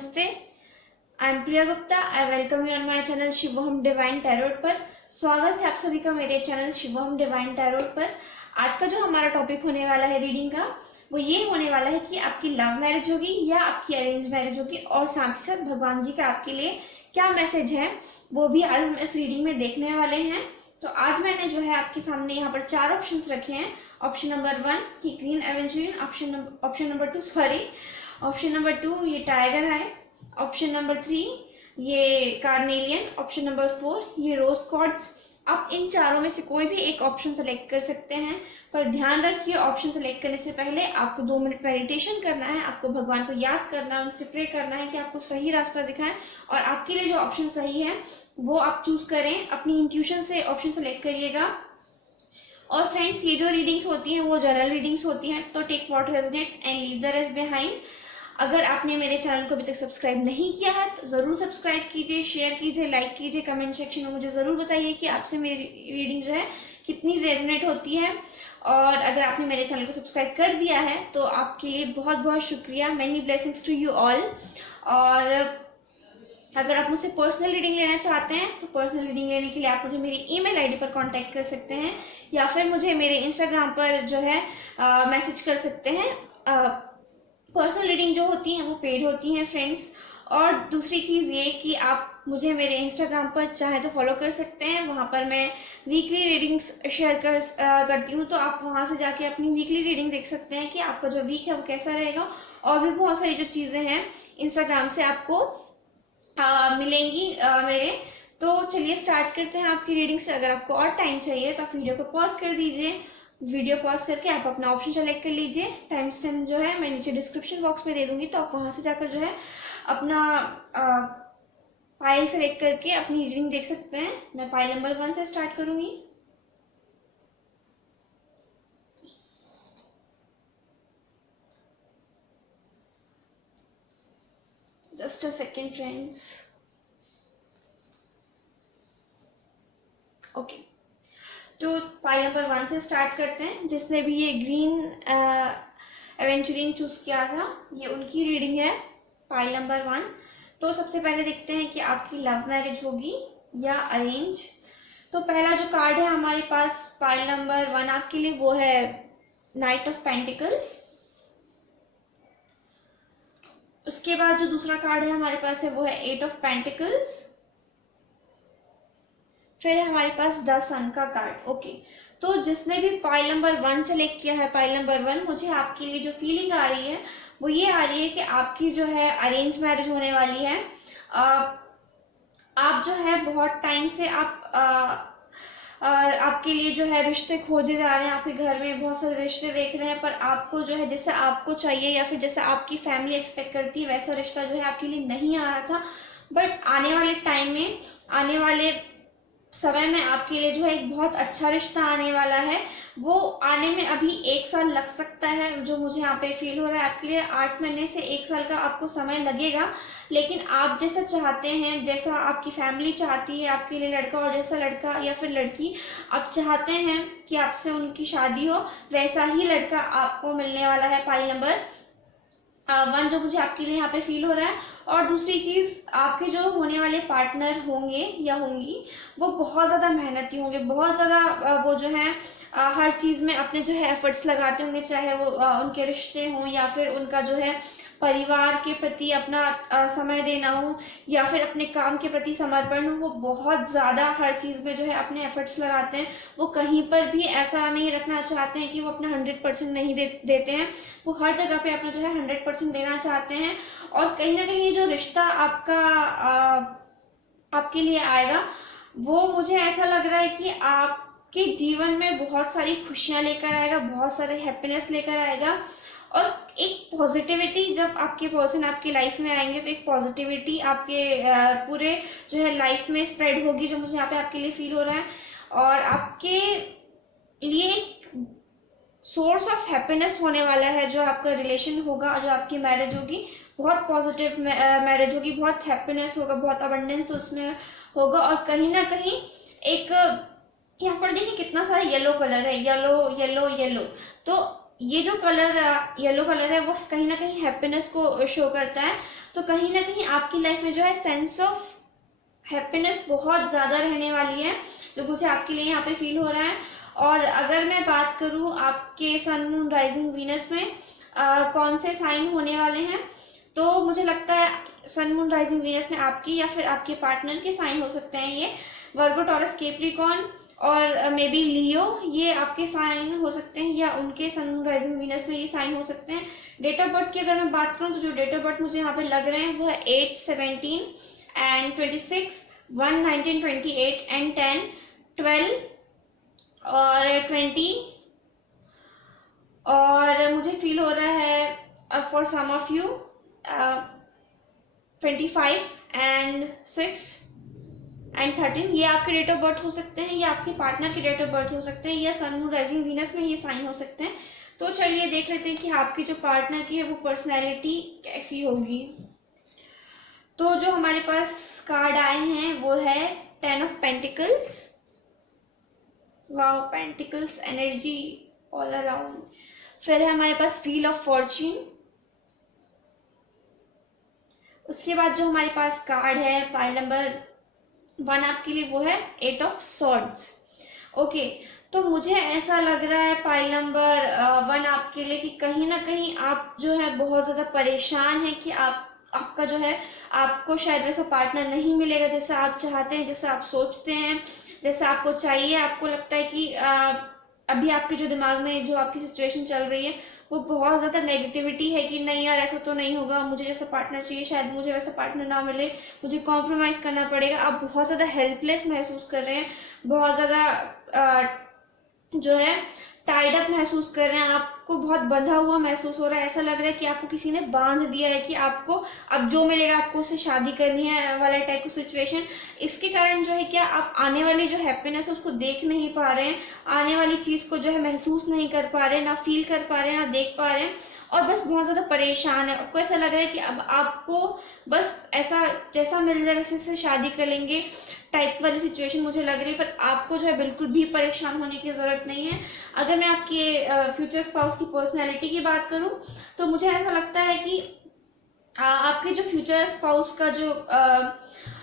नमस्ते, I am Priya Gupta. I welcome you on my channel Shivoham divine tarot पर। स्वागत है आप सभी का मेरे चैनल शिवोहम डिवाइन टैरोट पर। आज का जो हमारा टॉपिक होने वाला है रीडिंग का, वो ये होने वाला है कि आपकी लव मैरिज होगी या आपकी अरेंज मैरिज होगी, और साथ ही साथ भगवान जी का आपके लिए क्या मैसेज है वो भी आज हम इस रीडिंग में देखने वाले हैं। तो आज मैंने जो है आपके सामने यहाँ पर 4 ऑप्शंस रखे हैं। ऑप्शन नंबर 1 की green aventurine, option number 2 option number 2 ये टाइगर है, ऑप्शन नंबर 3 ये कार्नेलियन, ऑप्शन नंबर 4 ये रोज कॉर्ड्स। आप इन चारों में से कोई भी एक ऑप्शन सेलेक्ट कर सकते हैं, पर ध्यान रखिए ऑप्शन सेलेक्ट करने से पहले आपको 2 मिनट मेडिटेशन करना है। आपको भगवान को याद करना है, उनसे प्रे करना है कि आपको सही रास्ता दिखाएं और आपके लिए जो ऑप्शन सही है वो आप चूज करें। अपनी इंट्यूशन से ऑप्शन सेलेक्ट करिएगा। और फ्रेंड्स, ये जो रीडिंग्स होती हैं वो जनरल रीडिंग्स होती हैं, तो take what resonates and leave the rest behind. अगर आपने मेरे चैनल को अभी तक सब्सक्राइब नहीं किया है तो जरूर सब्सक्राइब कीजिए, शेयर कीजिए, लाइक कीजिए। कमेंट सेक्शन में मुझे जरूर बताइए कि आपसे मेरी रीडिंग जो है कितनी रेजोनेट होती है। और अगर आपने मेरे चैनल को सब्सक्राइब कर दिया है तो आपके लिए बहुत बहुत शुक्रिया। Many blessings to you all. और अगर आप मुझसे पर्सनल रीडिंग लेना चाहते हैं तो पर्सनल रीडिंग लेने के लिए आप मुझे मेरी ईमेल आईडी पर कांटेक्ट कर सकते हैं, या फिर मुझे मेरे इंस्टाग्राम पर जो है मैसेज कर सकते हैं। पर्सनल रीडिंग जो होती हैं वो पेड होती हैं फ्रेंड्स। और दूसरी चीज़ ये कि आप मुझे मेरे इंस्टाग्राम पर चाहे तो फॉलो कर सकते हैं। वहाँ पर मैं वीकली रीडिंग्स शेयर करती हूँ, तो आप वहाँ से जाके अपनी वीकली रीडिंग देख सकते हैं कि आपका जो वीक है वो कैसा रहेगा। और भी बहुत सारी जो चीज़ें हैं इंस्टाग्राम से आपको मिलेंगी मेरे। तो चलिए स्टार्ट करते हैं आपकी रीडिंग से। अगर आपको और टाइम चाहिए तो आप वीडियो को पॉज कर दीजिए। वीडियो पॉज करके आप अपना ऑप्शन सेलेक्ट कर लीजिए। टाइम स्टैम्प जो है मैं नीचे डिस्क्रिप्शन बॉक्स में दे दूंगी, तो आप वहां से जाकर जो है अपना फाइल सेलेक्ट करके अपनी रीडिंग देख सकते हैं। मैं फाइल नंबर 1 से स्टार्ट करूंगी। Just a second friends. Okay, तो फाइल नंबर 1 से स्टार्ट करते हैं। जिसने भी ये ग्रीन एवेंचुरियन चूज किया था, ये उनकी रीडिंग है, फाइल नंबर 1। तो सबसे पहले देखते हैं कि आपकी लव मैरिज होगी या अरेंज। तो पहला जो कार्ड है हमारे पास फाइल नंबर 1 आपके लिए, वो है नाइट ऑफ पेंटिकल्स। उसके बाद जो दूसरा कार्ड है हमारे पास है वो है 8 ऑफ पेंटिकल्स। फिर है हमारे पास द सन का कार्ड। ओके, तो जिसने भी फाइल नंबर 1 सेलेक्ट किया है, फाइल नंबर 1, मुझे आपके लिए जो फीलिंग आ रही है वो ये आ रही है कि आपकी जो है अरेंज मैरिज होने वाली है। आप जो है बहुत टाइम से आपके लिए जो है रिश्ते खोजे जा रहे हैं। आपके घर में बहुत सारे रिश्ते देख रहे हैं, पर आपको जो है जैसा आपको चाहिए या फिर जैसा आपकी फैमिली एक्सपेक्ट करती है वैसा रिश्ता जो है आपके लिए नहीं आ रहा था। बट आने वाले टाइम में, आने वाले समय में आपके लिए जो है एक बहुत अच्छा रिश्ता आने वाला है। वो आने में अभी 1 साल लग सकता है, जो मुझे यहाँ पे फील हो रहा है। आपके लिए 8 महीने से 1 साल का आपको समय लगेगा, लेकिन आप जैसा चाहते हैं, जैसा आपकी फैमिली चाहती है आपके लिए लड़का, और जैसा लड़का या फिर लड़की आप चाहते हैं कि आपसे उनकी शादी हो, वैसा ही लड़का आपको मिलने वाला है। फाइल नंबर 1 जो मुझे आपके लिए यहाँ पे फील हो रहा है। और दूसरी चीज, आपके जो होने वाले पार्टनर होंगे या होंगी वो बहुत ज्यादा मेहनती होंगे, बहुत ज्यादा वो जो है हर चीज में अपने जो है एफर्ट्स लगाते होंगे, चाहे वो उनके रिश्ते हों या फिर उनका जो है परिवार के प्रति अपना समय देना हो या फिर अपने काम के प्रति समर्पण हो। वो बहुत ज्यादा हर चीज में जो है अपने एफर्ट्स लगाते हैं। वो कहीं पर भी ऐसा नहीं रखना चाहते हैं कि वो अपना 100% नहीं देते हैं। वो हर जगह पे अपना जो है 100% देना चाहते हैं। और कहीं ना कहीं जो रिश्ता आपके लिए आएगा, वो मुझे ऐसा लग रहा है कि आपके जीवन में बहुत सारी खुशियां लेकर आएगा, बहुत सारे हैप्पीनेस लेकर आएगा। और एक पॉजिटिविटी, जब आपके पर्सन आपकी लाइफ में आएंगे तो एक पॉजिटिविटी आपके पूरे जो है लाइफ में स्प्रेड होगी, जो मुझे यहाँ पे आपके लिए फील हो रहा है। और आपके लिए एक सोर्स ऑफ हैप्पीनेस होने वाला है। जो आपका रिलेशन होगा, जो आपकी मैरिज होगी, बहुत पॉजिटिव मैरिज होगी, बहुत हैप्पीनेस होगा, बहुत अबंडेंस उसमें होगा। और कहीं ना कहीं एक यहाँ पर देखिए कितना सारा येलो कलर है, येलो येलो येलो। तो ये जो कलर येलो कलर है वो कहीं ना कहीं हैप्पीनेस को शो करता है। तो कहीं ना कहीं आपकी लाइफ में जो है सेंस ऑफ हैप्पीनेस बहुत ज्यादा रहने वाली है, जो मुझे आपके लिए यहाँ पे फील हो रहा है। और अगर मैं बात करूँ आपके सन मून राइजिंग वीनस में कौन से साइन होने वाले हैं, तो मुझे लगता है सन मून राइजिंग वीनस में आपकी या फिर आपके पार्टनर के साइन हो सकते हैं। ये वर्गो, टॉरस, कैप्रिकॉर्न और मे बी लियो, ये आपके साइन हो सकते हैं, या उनके सन मून राइजिंग वीनस में ये साइन हो सकते हैं। डेट ऑफ बर्थ की अगर मैं बात करूँ तो जो डेट ऑफ बर्थ मुझे यहाँ पे लग रहे हैं वो है 8, 17 एंड 26, 1, 19, 28 एंड 10, 12 और 20। और मुझे फील हो रहा है for some of you 25 and 6 and 13, ये आपके डेट ऑफ बर्थ हो सकते हैं, या आपके पार्टनर के डेट ऑफ बर्थ हो सकते हैं, या सन मून राइजिंग वीनस में ये साइन हो सकते हैं। तो चलिए देख लेते हैं कि आपकी जो पार्टनर की है वो पर्सनैलिटी कैसी होगी। तो जो हमारे पास कार्ड आए हैं वो है 10 of pentacles. Wow, pentacles energy all around. फिर है हमारे पास व्हील ऑफ फॉर्च्यून। उसके बाद जो हमारे पास कार्ड है पाइल नंबर 1 आपके लिए वो है 8 ऑफ सॉर्ड्स। ओके, तो मुझे ऐसा लग रहा है पाइल नंबर 1 आपके लिए कि कहीं ना कहीं आप जो है बहुत ज्यादा परेशान है कि आपका जो है आपको शायद वैसा पार्टनर नहीं मिलेगा जैसा आप चाहते हैं, जैसा आप सोचते हैं, जैसा आपको चाहिए। आपको लगता है कि अभी आपके जो दिमाग में जो आपकी सिचुएशन चल रही है वो बहुत ज्यादा नेगेटिविटी है कि नहीं यार ऐसा तो नहीं होगा, मुझे जैसा पार्टनर चाहिए शायद मुझे वैसा पार्टनर ना मिले, मुझे कॉम्प्रोमाइज करना पड़ेगा। आप बहुत ज्यादा हेल्पलेस महसूस कर रहे हैं, बहुत ज्यादा जो है टाइड अप महसूस कर रहे हैं, आपको बहुत बंधा हुआ महसूस हो रहा है। ऐसा लग रहा है कि आपको किसी ने बांध दिया है कि आपको अब जो मिलेगा आपको उससे शादी करनी है वाला टाइप की सिचुएशन। इसके कारण जो है क्या आप आने वाली जो हैप्पीनेस है उसको देख नहीं पा रहे हैं, आने वाली चीज को जो है महसूस नहीं कर पा रहे हैं, ना फील कर पा रहे हैं, ना देख पा रहे हैं, और बस बहुत ज्यादा परेशान है। आपको ऐसा लग रहा है कि अब आपको बस ऐसा जैसा मिल जाए वैसे से शादी कर लेंगे टाइप वाली सिचुएशन मुझे लग रही है। पर आपको जो है बिल्कुल भी परेशान होने की जरूरत नहीं है। अगर मैं आपके फ्यूचर स्पाउस की पर्सनैलिटी की बात करूं तो मुझे ऐसा लगता है कि आपके जो फ्यूचर स्पाउस का जो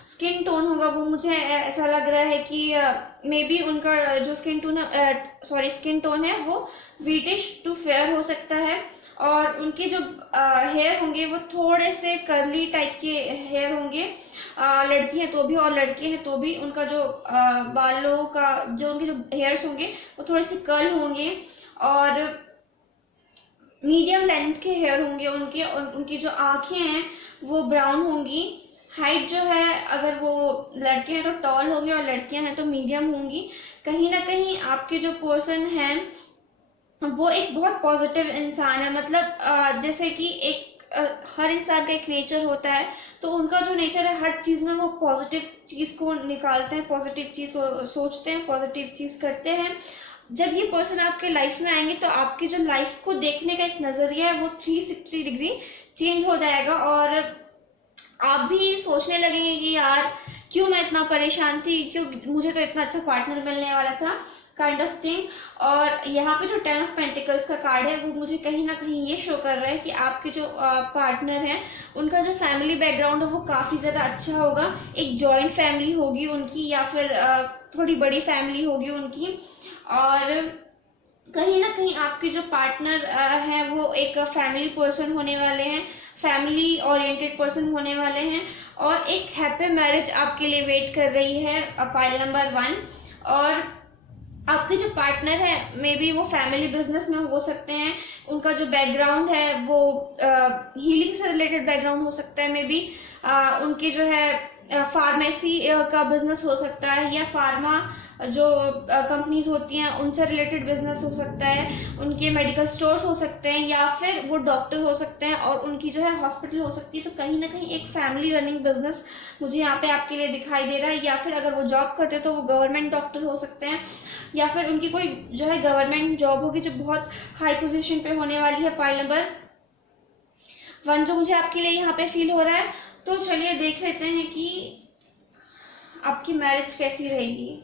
स्किन टोन होगा वो मुझे ऐसा लग रहा है कि मे बी उनका जो स्किन टोन है वो व्हीटिश टू फेयर हो सकता है, और उनके जो हेयर होंगे वो थोड़े से कर्ली टाइप के हेयर होंगे। लड़की है तो भी और लड़के हैं तो भी उनका जो बालों का जो उनके जो हेयर्स होंगे वो थोड़े से कर्ल होंगे, और मीडियम लेंथ के हेयर होंगे उनके, और उनकी जो आंखें हैं वो ब्राउन होंगी। हाइट जो है अगर वो लड़के हैं तो टॉल होंगे और लड़कियां हैं तो मीडियम होंगी। कहीं ना कहीं आपके जो पर्सन हैं वो एक बहुत पॉजिटिव इंसान है। मतलब जैसे कि एक हर इंसान का एक नेचर होता है, तो उनका जो नेचर है हर चीज में वो पॉजिटिव चीज को निकालते हैं, पॉजिटिव चीज को सोचते हैं, पॉजिटिव चीज करते हैं। जब ये पर्सन आपके लाइफ में आएंगे तो आपकी जो लाइफ को देखने का एक नजरिया है वो 360 डिग्री चेंज हो जाएगा, और आप भी सोचने लगेंगे कि यार क्यों मैं इतना परेशान थी, क्यों मुझे तो इतना अच्छा पार्टनर मिलने वाला था काइंड ऑफ थिंग। और यहाँ पे जो 10 ऑफ पेंटिकल्स का कार्ड है वो मुझे कहीं ना कहीं ये शो कर रहा है कि आपके जो पार्टनर है उनका जो फैमिली बैकग्राउंड है वो काफी ज्यादा अच्छा होगा। एक जॉइंट फैमिली होगी उनकी, या फिर थोड़ी बड़ी फैमिली होगी उनकी, और कहीं ना कहीं आपके जो पार्टनर है वो एक फैमिली पर्सन होने वाले हैं, फैमिली ओरिएंटेड पर्सन होने वाले हैं, और एक हैप्पी मैरिज आपके लिए वेट कर रही है पाइल नंबर 1। और आपके जो पार्टनर है मे बी वो फैमिली बिजनेस में हो सकते हैं, उनका जो बैकग्राउंड है वो हीलिंग से रिलेटेड बैकग्राउंड हो सकता है, मे बी उनके जो है फार्मेसी का बिजनेस हो सकता है, या फार्मा जो कंपनीज होती हैं उनसे रिलेटेड बिजनेस हो सकता है, उनके मेडिकल स्टोर्स हो सकते हैं, या फिर वो डॉक्टर हो सकते हैं और उनकी जो है हॉस्पिटल हो सकती है। तो कहीं ना कहीं एक फैमिली रनिंग बिजनेस मुझे यहाँ पे आपके लिए दिखाई दे रहा है, या फिर अगर वो जॉब करते हैं तो वो गवर्नमेंट डॉक्टर हो सकते हैं, या फिर उनकी कोई जो है गवर्नमेंट जॉब होगी जो बहुत हाई पोजीशन पे होने वाली है। पाइल नंबर 1 जो मुझे आपके लिए यहाँ पे फील हो रहा है। तो चलिए देख लेते हैं कि आपकी मैरिज कैसी रहेगी।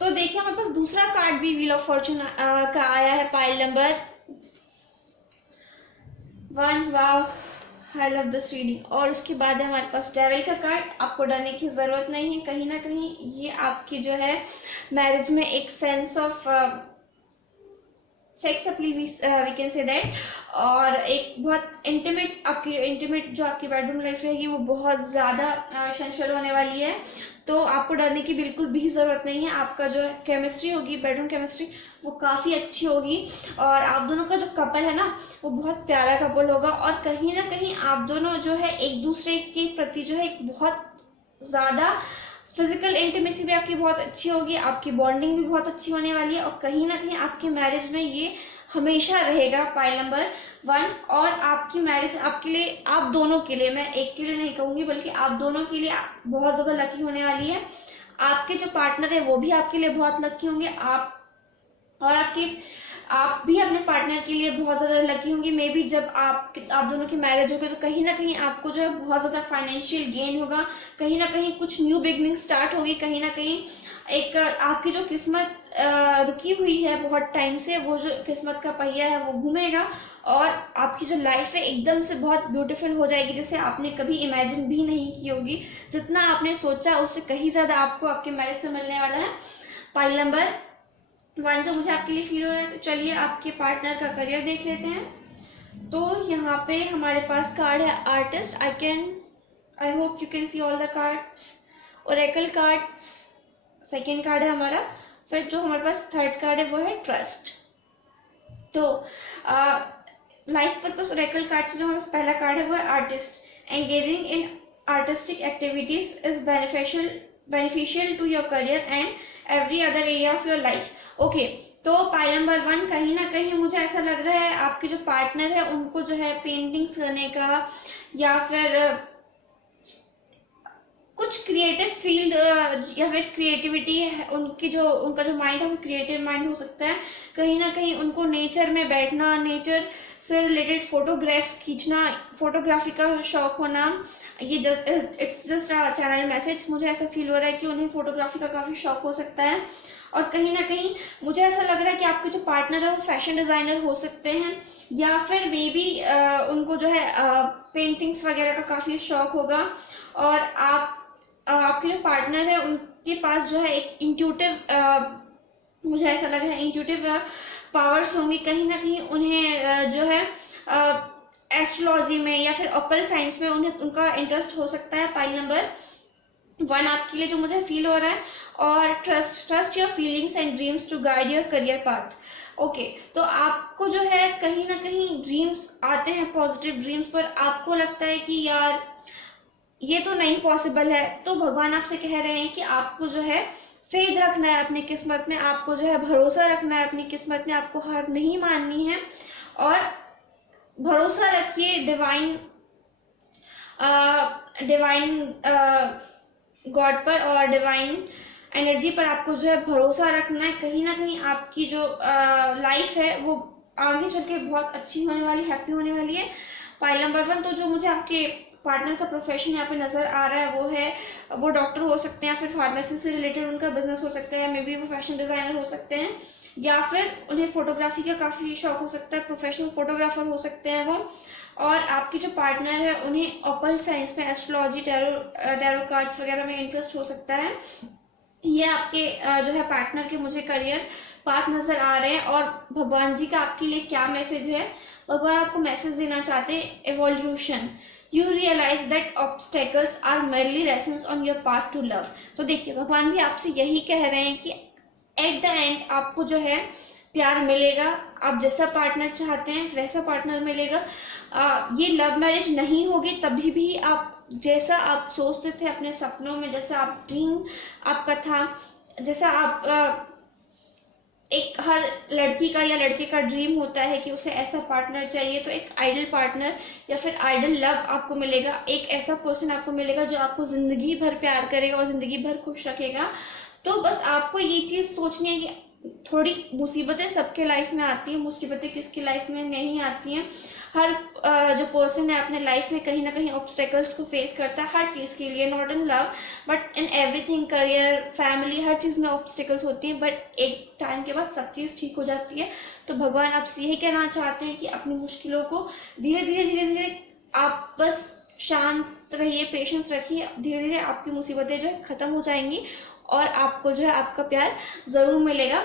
तो देखिए हमारे पास दूसरा कार्ड भी व्हील ऑफ फॉर्चून का आया है, पाइल नंबर 1। वाह, आई लव दिस रीडिंग। और उसके बाद है हमारे पास डेविल का कार्ड। आपको डरने की जरूरत नहीं है, कहीं ना कहीं ये आपकी जो है मैरिज में एक sense of sex appeal we can say that, और एक बहुत इंटीमेट जो आपकी बेडरूम लाइफ रहेगी वो बहुत ज्यादा सेंसुअल होने वाली है। तो आपको डरने की बिल्कुल भी जरूरत नहीं है। आपका जो केमिस्ट्री होगी, बेडरूम केमिस्ट्री, वो काफी अच्छी होगी, और आप दोनों का जो कपल है ना वो बहुत प्यारा कपल होगा। और कहीं ना कहीं आप दोनों जो है एक दूसरे के प्रति जो है एक बहुत ज्यादा फिजिकल इंटीमेसी भी आपकी बहुत अच्छी होगी, आपकी बॉन्डिंग भी बहुत अच्छी होने वाली है, और कहीं ना कहीं आपकी मैरिज में ये हमेशा रहेगा, पाइल नंबर 1। और आपकी मैरिज आपके लिए, आप दोनों के लिए, मैं एक के लिए नहीं कहूंगी बल्कि आप दोनों के लिए बहुत ज्यादा लकी होने वाली है। आपके जो पार्टनर है वो भी आपके लिए बहुत लकी होंगे, आप भी अपने पार्टनर के लिए बहुत ज्यादा लकी होंगी। मे बी जब आप दोनों की मैरिज होगी तो कहीं ना कहीं आपको जो है बहुत ज्यादा फाइनेंशियल गेन होगा, कहीं ना कहीं कुछ न्यू बिगनिंग स्टार्ट होगी, कहीं ना कहीं एक आपकी जो किस्मत रुकी हुई है बहुत टाइम से, वो जो किस्मत का पहिया है वो घूमेगा, और आपकी जो लाइफ है एकदम से बहुत ब्यूटीफुल हो जाएगी, जैसे आपने कभी इमेजिन भी नहीं की होगी। जितना आपने सोचा उससे कहीं ज्यादा आपको आपके मैरिज से मिलने वाला है, पाइल नंबर 1 जो मुझे आपके लिए फील हो रहा है। तो चलिए आपके पार्टनर का करियर देख लेते हैं। तो यहाँ पे हमारे पास कार्ड है artist. I hope you can see all the cards. Oracle cards second card है हमारा। फिर जो हमारे पास थर्ड कार्ड है वो है ट्रस्ट। तो लाइफ पर्पस ओरेकल कार्ड से जो हमारे पास पहला कार्ड है वो है artist. Engaging in artistic activities is beneficial to your career and every other area of your life. Okay, तो पाइल नंबर 1 कहीं ना कहीं मुझे ऐसा लग रहा है आपके जो पार्टनर है उनको जो है पेंटिंग्स करने का या फिर कुछ क्रिएटिव फील्ड या फिर क्रिएटिविटी है, उनका जो माइंड है वो क्रिएटिव माइंड हो सकता है। कहीं ना कहीं उनको नेचर में बैठना, नेचर से रिलेटेड फोटोग्राफ्स खींचना, फोटोग्राफी का शौक होना, ये it's just a channel message. मुझे ऐसा फील हो रहा है कि उन्हें फोटोग्राफी का काफी शौक हो सकता है। और कहीं ना कहीं मुझे ऐसा लग रहा है कि आपके जो पार्टनर है वो फैशन डिजाइनर हो सकते हैं, या फिर मे बी उनको जो है पेंटिंग्स वगैरह का काफी शौक होगा। और आपके जो पार्टनर है उनके पास जो है एक इंट्यूटिव मुझे ऐसा लग रहा है इंट्यूटिव पावर्स होंगी। कहीं ना कहीं उन्हें जो है एस्ट्रोलॉजी में या फिर ऑकल्ट साइंस में उनका इंटरेस्ट हो सकता है। पाइल नंबर 1 आपके लिए जो मुझे फील हो रहा है। और trust your feelings and dreams to guide your career path. Okay, तो आपको जो है कहीं ना कहीं ड्रीम्स आते हैं, पॉजिटिव ड्रीम्स, पर आपको लगता है कि यार ये तो नहीं पॉसिबल है। तो भगवान आपसे कह रहे हैं कि आपको जो है फेथ रखना है अपनी किस्मत में, आपको जो है भरोसा रखना है अपनी किस्मत में, आपको हार नहीं माननी है, और भरोसा रखिए डिवाइन गॉड पर और डिवाइन एनर्जी पर। आपको जो है भरोसा रखना है। कहीं ना कहीं आपकी जो लाइफ है वो आगे चल के बहुत अच्छी होने वाली, हैप्पी होने वाली है। पाइल नंबर 1 तो जो मुझे आपके पार्टनर का प्रोफेशन यहाँ पे नजर आ रहा है वो डॉक्टर हो सकते हैं, फिर फार्मेसी से रिलेटेड उनका बिजनेस हो सकता है, मे बी वो फैशन डिजाइनर हो सकते हैं, या फिर उन्हें फोटोग्राफी का काफी शौक हो सकता है, प्रोफेशनल फोटोग्राफर हो सकते हैं वो। और आपकी जो पार्टनर है उन्हें ऑकल्ट साइंस में, एस्ट्रोलॉजी, टैरो कार्ड्स वगैरह में इंटरेस्ट हो सकता है। ये आपके जो है पार्टनर के मुझे करियर पाथ नजर आ रहे हैं। और भगवान जी का आपके लिए क्या मैसेज है? भगवान आपको मैसेज देना चाहते हैं evolution. You realize that obstacles are merely lessons on your path to love. तो देखिए भगवान भी आपसे यही कह रहे हैं कि एट द एंड आपको जो है प्यार मिलेगा, आप जैसा पार्टनर चाहते हैं वैसा पार्टनर मिलेगा। ये लव मैरिज नहीं होगी तभी भी आप जैसा आप सोचते थे अपने सपनों में, जैसा आप ड्रीम आपका था, जैसा आप एक हर लड़की का या लड़के का ड्रीम होता है कि उसे ऐसा पार्टनर चाहिए, तो एक आइडल पार्टनर या फिर आइडल लव आपको मिलेगा। एक ऐसा पर्सन आपको मिलेगा जो आपको जिंदगी भर प्यार करेगा और जिंदगी भर खुश रखेगा। तो बस आपको ये चीज सोचनी है कि थोड़ी मुसीबतें सबके लाइफ में आती हैं, मुसीबतें किसकी लाइफ में नहीं आती हैं। हर जो पर्सन है अपने लाइफ में कहीं ना कहीं ऑब्स्टेकल्स को फेस करता है, हर चीज़ के लिए, not in love but in everything, career, family, हर चीज़ में ऑब्स्टेकल्स होती हैं, बट एक टाइम के बाद सब चीज़ ठीक हो जाती है। तो भगवान आपसे यही कहना चाहते हैं कि अपनी मुश्किलों को धीरे धीरे धीरे धीरे आप बस शांत रहिए, पेशेंस रखिए, धीरे धीरे आपकी मुसीबतें जो है ख़त्म हो जाएंगी और आपको जो है आपका प्यार ज़रूर मिलेगा।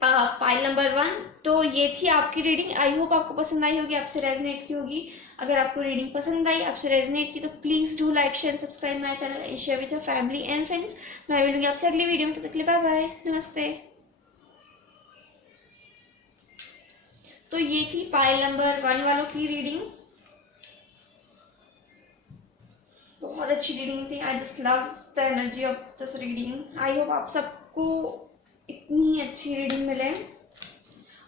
Pile number 1। तो ये थी आपकी रीडिंग। आई होप आपको पसंद आई होगी, आपसे रेजनेट की होगी। अगर आपको रीडिंग पसंद आई, आपसे रेजनेट की, तो please do like share subscribe my channel and share with your family and friends. मैं मिलूंगी आपसे अगली वीडियो में, तब तक के लिए बाय बाय, नमस्ते। तो ये थी पाइल नंबर 1 वालों की रीडिंग। बहुत अच्छी रीडिंग थी। I just love the energy of this reading. I hope आप सबको इतनी ही अच्छी रीडिंग मिले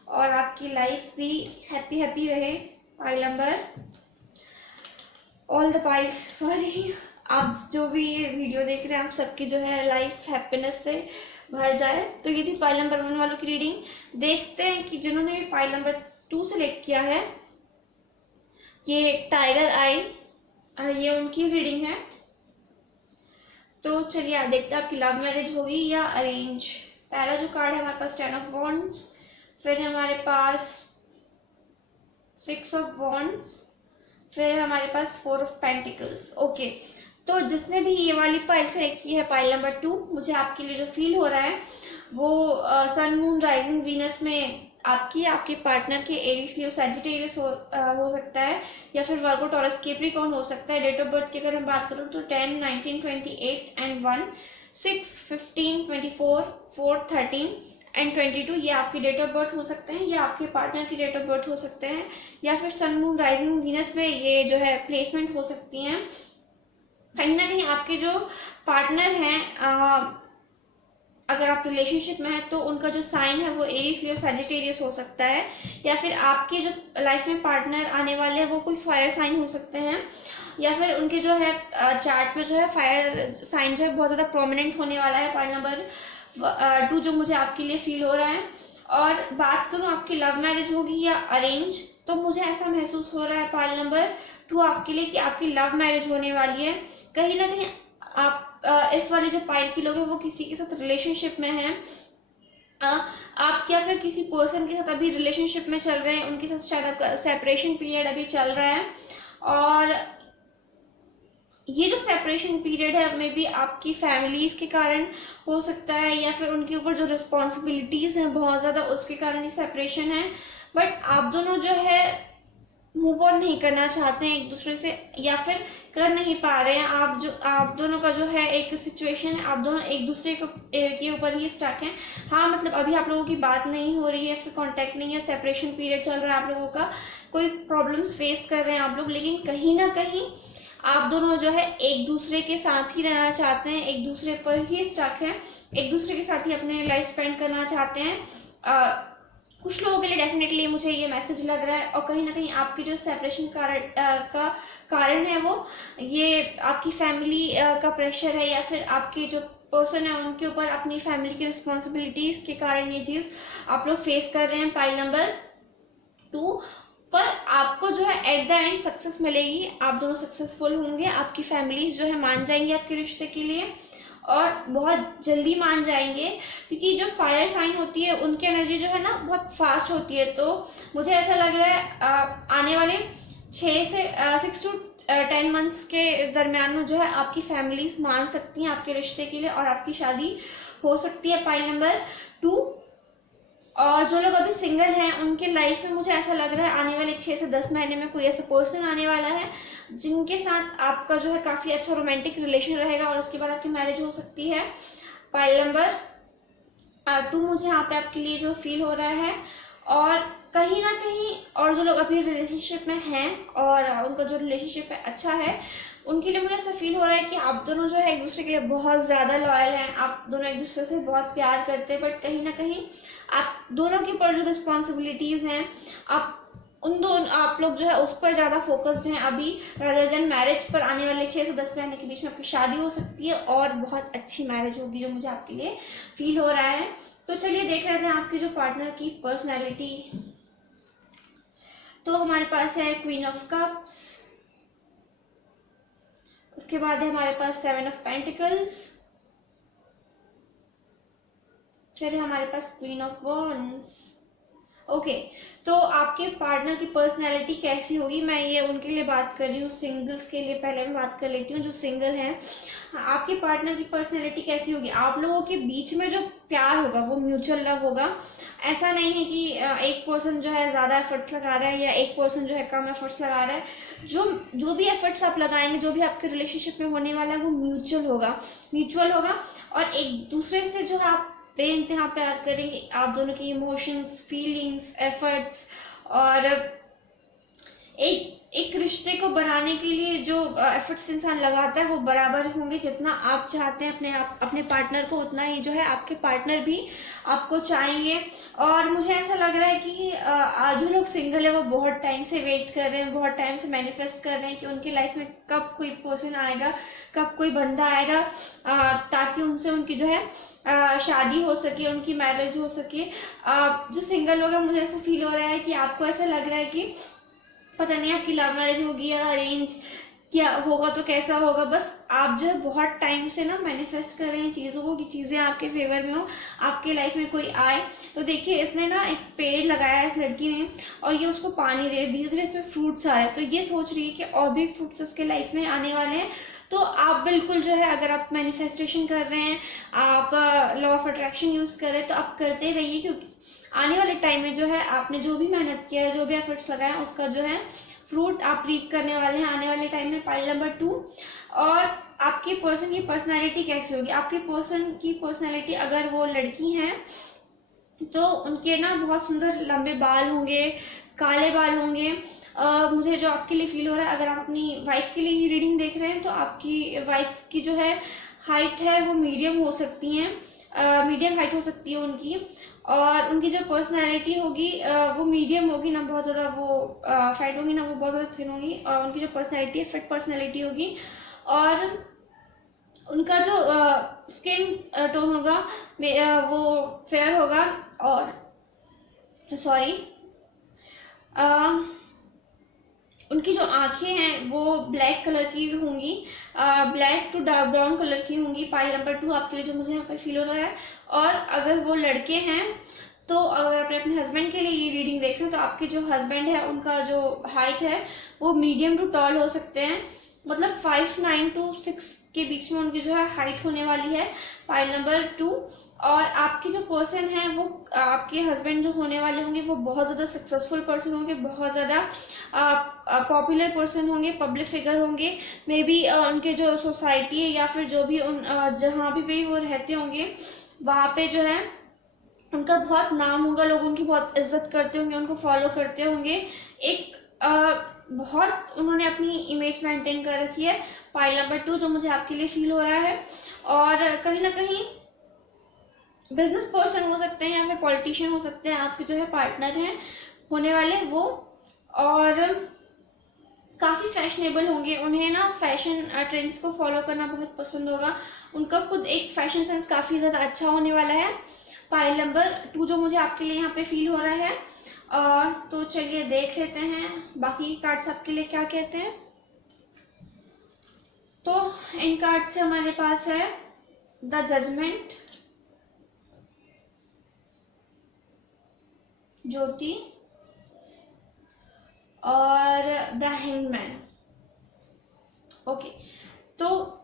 और आपकी लाइफ भी हैप्पी हैप्पी रहे। Pile number, all the piles, sorry, आप जो भी ये वीडियो देख रहे हैं, आप सबकी जो है लाइफ हैप्पीनेस से भर जाए। तो ये थी पाइल नंबर 1 वालों की रीडिंग। देखते हैं कि जिन्होंने भी पाइल नंबर 2 सेलेक्ट किया है, ये टाइगर आई, ये उनकी रीडिंग है। तो चलिए आप देखते हैं आपकी लव मैरिज होगी या अरेंज। पहला जो कार्ड है हमारे पास 10 ऑफ वॉन्ड्स, फिर हमारे पास 6 ऑफ वॉन्ड्स, फिर हमारे पास 4 ऑफ पेंटिकल्स। ओके, तो जिसने भी ये वाली पाइल सेलेक्ट की है, पाइल नंबर 2, मुझे आपके लिए जो फील हो रहा है वो सन मून राइजिंग वीनस में आपके पार्टनर के एरीज लियो सैजिटेरियस हो सकता है, या फिर वर्गो टॉरस कैप्रिकॉर्न हो सकता है। डेट ऑफ बर्थ की अगर हम बात करूँ तो 10, 19, 28 एंड 1, 6, 15, 24, 4, 13 एंड 22, ये आपकी डेट ऑफ बर्थ हो सकते हैं, या आपके पार्टनर की डेट ऑफ बर्थ हो सकते हैं, या फिर सन मून राइजिंग वीनस में ये जो है प्लेसमेंट हो सकती हैं। कहीं ना कहीं आपके जो पार्टनर हैं, अगर आप रिलेशनशिप में हैं तो उनका जो साइन है वो एरीज लियो सैजिटेरियस हो सकता है, या फिर आपके जो लाइफ में पार्टनर आने वाले हैं वो कोई फायर साइन हो सकते हैं, या फिर उनके जो है चार्ट में जो है फायर साइन जो है बहुत ज़्यादा प्रोमिनेंट होने वाला है। पाइल नंबर 2 जो मुझे आपके लिए फील हो रहा है। और बात करूँ आपकी लव मैरिज होगी या अरेंज, तो मुझे ऐसा महसूस हो रहा है पाइल नंबर 2 आपके लिए कि आपकी लव मैरिज होने वाली है। कहीं ना कहीं आप इस वाले जो पाइल के लोग हैं वो किसी के साथ रिलेशनशिप में हैं, आप या फिर किसी पर्सन के साथ अभी रिलेशनशिप में चल रहे हैं, उनके साथ शायद आपका सेपरेशन पीरियड अभी चल रहा है। और ये जो सेपरेशन पीरियड है मे बी आपकी फैमिलीज के कारण हो सकता है, या फिर उनके ऊपर जो रिस्पॉन्सिबिलिटीज हैं बहुत ज़्यादा, उसके कारण ये सेपरेशन है। बट आप दोनों जो है मूव ऑन नहीं करना चाहते हैं एक दूसरे से, या फिर कर नहीं पा रहे हैं। आप दोनों का जो है एक सिचुएशन है, आप दोनों एक दूसरे के ऊपर ही स्टक हैं। हाँ, मतलब अभी आप लोगों की बात नहीं हो रही है, फिर कांटेक्ट नहीं है, सेपरेशन पीरियड चल रहा है आप लोगों का, कोई प्रॉब्लम्स फेस कर रहे हैं आप लोग, लेकिन कहीं ना कहीं आप दोनों जो है एक दूसरे के साथ ही रहना चाहते हैं, एक दूसरे पर ही स्टक हैं, एक दूसरे के साथ ही अपने लाइफ स्पेंड करना चाहते हैं। कुछ लोगों के लिए डेफिनेटली मुझे ये मैसेज लग रहा है। और कहीं ना कहीं आपकी जो सेपरेशन का कारण है वो ये आपकी फैमिली का प्रेशर है, या फिर आपके जो पर्सन है उनके ऊपर अपनी फैमिली की रिस्पॉन्सिबिलिटीज के कारण ये चीज आप लोग फेस कर रहे हैं। पाइल नंबर 2 पर आपको जो है एट द एंड सक्सेस मिलेगी, आप दोनों सक्सेसफुल होंगे, आपकी फैमिलीज जो है मान जाएंगी आपके रिश्ते के लिए, और बहुत जल्दी मान जाएंगे, क्योंकि जो फायर साइन होती है उनकी एनर्जी जो है ना बहुत फास्ट होती है। तो मुझे ऐसा लग रहा है आने वाले 6 to 10 मंथ्स के दरमियान में जो है आपकी फैमिलीज मान सकती हैं आपके रिश्ते के लिए, और आपकी शादी हो सकती है। Pile number 2। और जो लोग अभी सिंगल हैं उनके लाइफ में मुझे ऐसा लग रहा है आने वाले 6 से 10 महीने में कोई ऐसा पर्सन आने वाला है जिनके साथ आपका जो है काफी अच्छा रोमांटिक रिलेशन रहेगा, और उसके बाद आपकी मैरिज हो सकती है। पाइल नंबर 2 मुझे यहाँ पे आपके लिए जो फील हो रहा है। और कहीं ना कहीं और जो लोग अभी रिलेशनशिप में हैं और उनका जो रिलेशनशिप है अच्छा है, उनके लिए मुझे ऐसा फील हो रहा है कि आप दोनों जो है एक दूसरे के लिए बहुत ज्यादा लॉयल हैं, आप दोनों एक दूसरे से बहुत प्यार करते हैं, बट कहीं ना कहीं आप दोनों के ऊपर जो रिस्पॉन्सिबिलिटीज हैं, आप लोग जो है उस पर ज्यादा फोकस्ड हैं अभी, रादर देन मैरिज पर। आने वाले 6 से 10 महीने के बीच में आपकी शादी हो सकती है और बहुत अच्छी मैरिज होगी, जो मुझे आपके लिए फील हो रहा है। तो चलिए देख लेते हैं आपके जो पार्टनर की पर्सनैलिटी। तो हमारे पास है क्वीन ऑफ कप्स, उसके बाद है हमारे पास 7 ऑफ पेंटिकल्स, फिर है हमारे पास क्वीन ऑफ वॉन्ड्स। ओके, तो आपके पार्टनर की पर्सनैलिटी कैसी होगी, मैं ये उनके लिए बात कर रही हूँ, सिंगल्स के लिए पहले मैं बात कर लेती हूँ जो सिंगल हैं। आपके पार्टनर की पर्सनैलिटी कैसी होगी, आप लोगों के बीच में जो प्यार होगा वो म्यूचुअल लव होगा। ऐसा नहीं है कि एक पर्सन जो है ज़्यादा एफर्ट्स लगा रहा है या एक पर्सन जो है कम एफर्ट्स लगा रहा है। जो भी एफर्ट्स आप लगाएंगे, जो भी आपके रिलेशनशिप में होने वाला है वो म्यूचुअल होगा और एक दूसरे से जो है आप बेइंतहा प्यार करेंगे। आप दोनों की इमोशंस, फीलिंग्स, एफर्ट्स और एक रिश्ते को बनाने के लिए जो एफर्ट्स इंसान लगाता है वो बराबर होंगे। जितना आप चाहते हैं अपने पार्टनर को, उतना ही जो है आपके पार्टनर भी आपको चाहेंगे। और मुझे ऐसा लग रहा है कि जो लोग सिंगल है वो बहुत टाइम से वेट कर रहे हैं, बहुत टाइम से मैनिफेस्ट कर रहे हैं कि उनकी लाइफ में कब कोई पर्सन आएगा, कब कोई बंदा आएगा, ताकि उनसे उनकी जो है शादी हो सके, उनकी मैरिज हो सके। जो सिंगल लोग हैं, मुझे ऐसा फील हो रहा है कि आपको ऐसा लग रहा है कि पता नहीं आपकी लव मैरिज होगी या अरेंज, क्या होगा तो कैसा होगा। बस आप जो है बहुत टाइम से ना मैनिफेस्ट कर रहे हैं चीज़ों को कि चीज़ें आपके फेवर में हो, आपके लाइफ में कोई आए। तो देखिए, इसने ना एक पेड़ लगाया है इस लड़की ने और ये उसको पानी दे, धीरे धीरे इसमें फ्रूट्स आ रहे हैं। तो ये सोच रही है कि और भी फ्रूट्स इसके लाइफ में आने वाले हैं। तो आप बिल्कुल जो है, अगर आप मैनिफेस्टेशन कर रहे हैं, आप लॉ ऑफ अट्रैक्शन यूज कर रहे हैं, तो आप करते रहिए, क्योंकि आने वाले टाइम में जो है आपने जो भी मेहनत किया है, जो भी एफर्ट्स लगाए हैं, उसका जो है फ्रूट आप रीप करने वाले हैं आने वाले टाइम में। पाइल नंबर 2, और आपके पर्सन की पर्सनैलिटी कैसी होगी। आपके पर्सन की पर्सनैलिटी, अगर वो लड़की हैं तो उनके ना बहुत सुंदर लंबे बाल होंगे, काले बाल होंगे। मुझे जो आपके लिए फील हो रहा है, अगर आप अपनी वाइफ के लिए ही रीडिंग देख रहे हैं तो आपकी वाइफ की जो है हाइट है वो मीडियम हो सकती है, मीडियम हाइट हो सकती है उनकी। और उनकी जो पर्सनैलिटी होगी वो मीडियम होगी, ना बहुत ज़्यादा वो फैट होगी, ना वो बहुत ज़्यादा थिन होगी। और उनकी जो पर्सनैलिटी है, फिट पर्सनैलिटी होगी। और उनका जो स्किन टोन होगा वो फेयर होगा। और सॉरी, उनकी जो आंखें हैं वो ब्लैक कलर की होंगी, black to dark brown colour की होंगी। पाइल नंबर 2 आपके लिए जो मुझे यहाँ पर फील हो रहा है। और अगर वो लड़के हैं तो अगर आप अपने हस्बैंड के लिए ये रीडिंग देख रहे हो तो आपके जो हस्बैंड है उनका जो हाइट है वो मीडियम टू टॉल हो सकते हैं, मतलब 5'9" to 6" के बीच में उनकी जो है हाइट होने वाली है। Pile number 2। और आपकी जो पर्सन है वो, आपके हस्बैंड जो होने वाले होंगे वो बहुत ज़्यादा सक्सेसफुल पर्सन होंगे, बहुत ज़्यादा पॉपुलर पर्सन होंगे, पब्लिक फिगर होंगे। मे बी उनके जो सोसाइटी है या फिर जो भी जहाँ भी वो रहते होंगे वहाँ पे जो है उनका बहुत नाम होगा, लोग उनकी बहुत इज्जत करते होंगे, उनको फॉलो करते होंगे। एक बहुत उन्होंने अपनी इमेज मेंटेन कर रखी है। पाइल नंबर 2 जो मुझे आपके लिए फील हो रहा है। और कहीं ना कहीं बिजनेस पर्सन हो सकते हैं या फिर पॉलिटिशियन हो सकते हैं आपके जो है पार्टनर हैं होने वाले वो। और काफ़ी फैशनेबल होंगे, उन्हें ना फैशन ट्रेंड्स को फॉलो करना बहुत पसंद होगा, उनका खुद एक फैशन सेंस काफ़ी ज़्यादा अच्छा होने वाला है। पाइल नंबर 2 जो मुझे आपके लिए यहाँ पे फील हो रहा है। तो चलिए देख लेते हैं बाकी कार्ड्स आपके लिए क्या कहते हैं। तो इन कार्ड से हमारे पास है द जजमेंट, ज्योति और द हैंगमैन। ओके, तो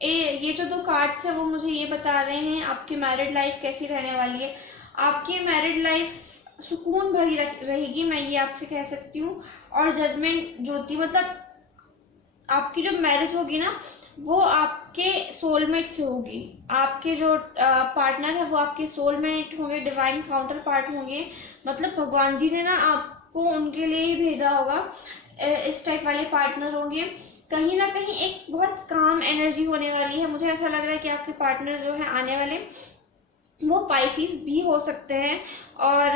ये जो 2 कार्ड्स है वो मुझे ये बता रहे हैं आपकी मैरिड लाइफ कैसी रहने वाली है। आपकी मैरिड लाइफ सुकून भरी रहेगी, मैं ये आपसे कह सकती हूँ। और जजमेंट ज्योति, मतलब आपकी जो मैरिज होगी ना वो आपके सोलमेट से होगी। आपके जो पार्टनर है वो आपके सोलमेट होंगे, डिवाइन काउंटर पार्ट होंगे। मतलब भगवान जी ने ना आपको उनके लिए ही भेजा होगा। इस टाइप वाले पार्टनर होंगे। कहीं ना कहीं एक बहुत काम एनर्जी होने वाली है। मुझे ऐसा लग रहा है कि आपके पार्टनर जो है आने वाले वो पाइसिस भी हो सकते हैं, और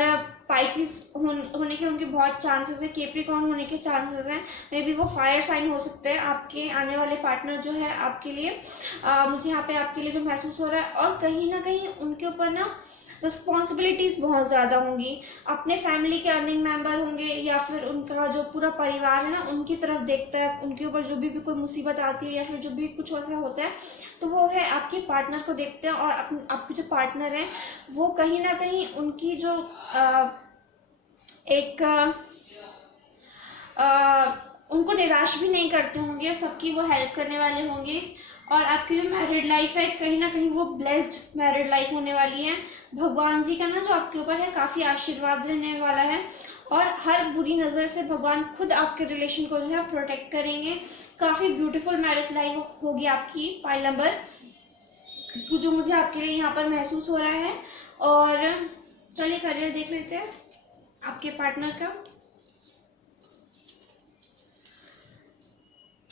पाइसिस होने के उनके बहुत चांसेस है, कैप्रिकॉर्न होने के चांसेस हैं, मे बी वो फायर साइन हो सकते हैं आपके आने वाले पार्टनर जो है आपके लिए। मुझे यहाँ पे आपके लिए जो महसूस हो रहा है, और कहीं ना कहीं उनके ऊपर ना रिस्पॉन्सिबिलिटीज़ बहुत ज़्यादा होंगी, अपने फैमिली के अर्निंग मेंबर होंगे या फिर उनका जो पूरा परिवार है ना उनकी तरफ देखता है, उनके ऊपर जो भी कोई मुसीबत आती है या फिर जो भी कुछ ऐसा होता है तो वो है आपके पार्टनर को देखते हैं। और आपके जो पार्टनर हैं वो कहीं ना कहीं उनकी जो एक उनको निराश भी नहीं करते होंगे, सबकी वो हेल्प करने वाले होंगे। और आपकी जो मैरिड लाइफ है कहीं ना कहीं वो ब्लेस्ड मैरिड लाइफ होने वाली है। भगवान जी का ना जो आपके ऊपर है काफ़ी आशीर्वाद रहने वाला है और हर बुरी नज़र से भगवान खुद आपके रिलेशन को जो है प्रोटेक्ट करेंगे। काफ़ी ब्यूटीफुल मैरिज लाइफ होगी आपकी पाइल नंबर, जो मुझे आपके लिए यहाँ पर महसूस हो रहा है। और चलिए करियर देख लेते हैं आपके पार्टनर का।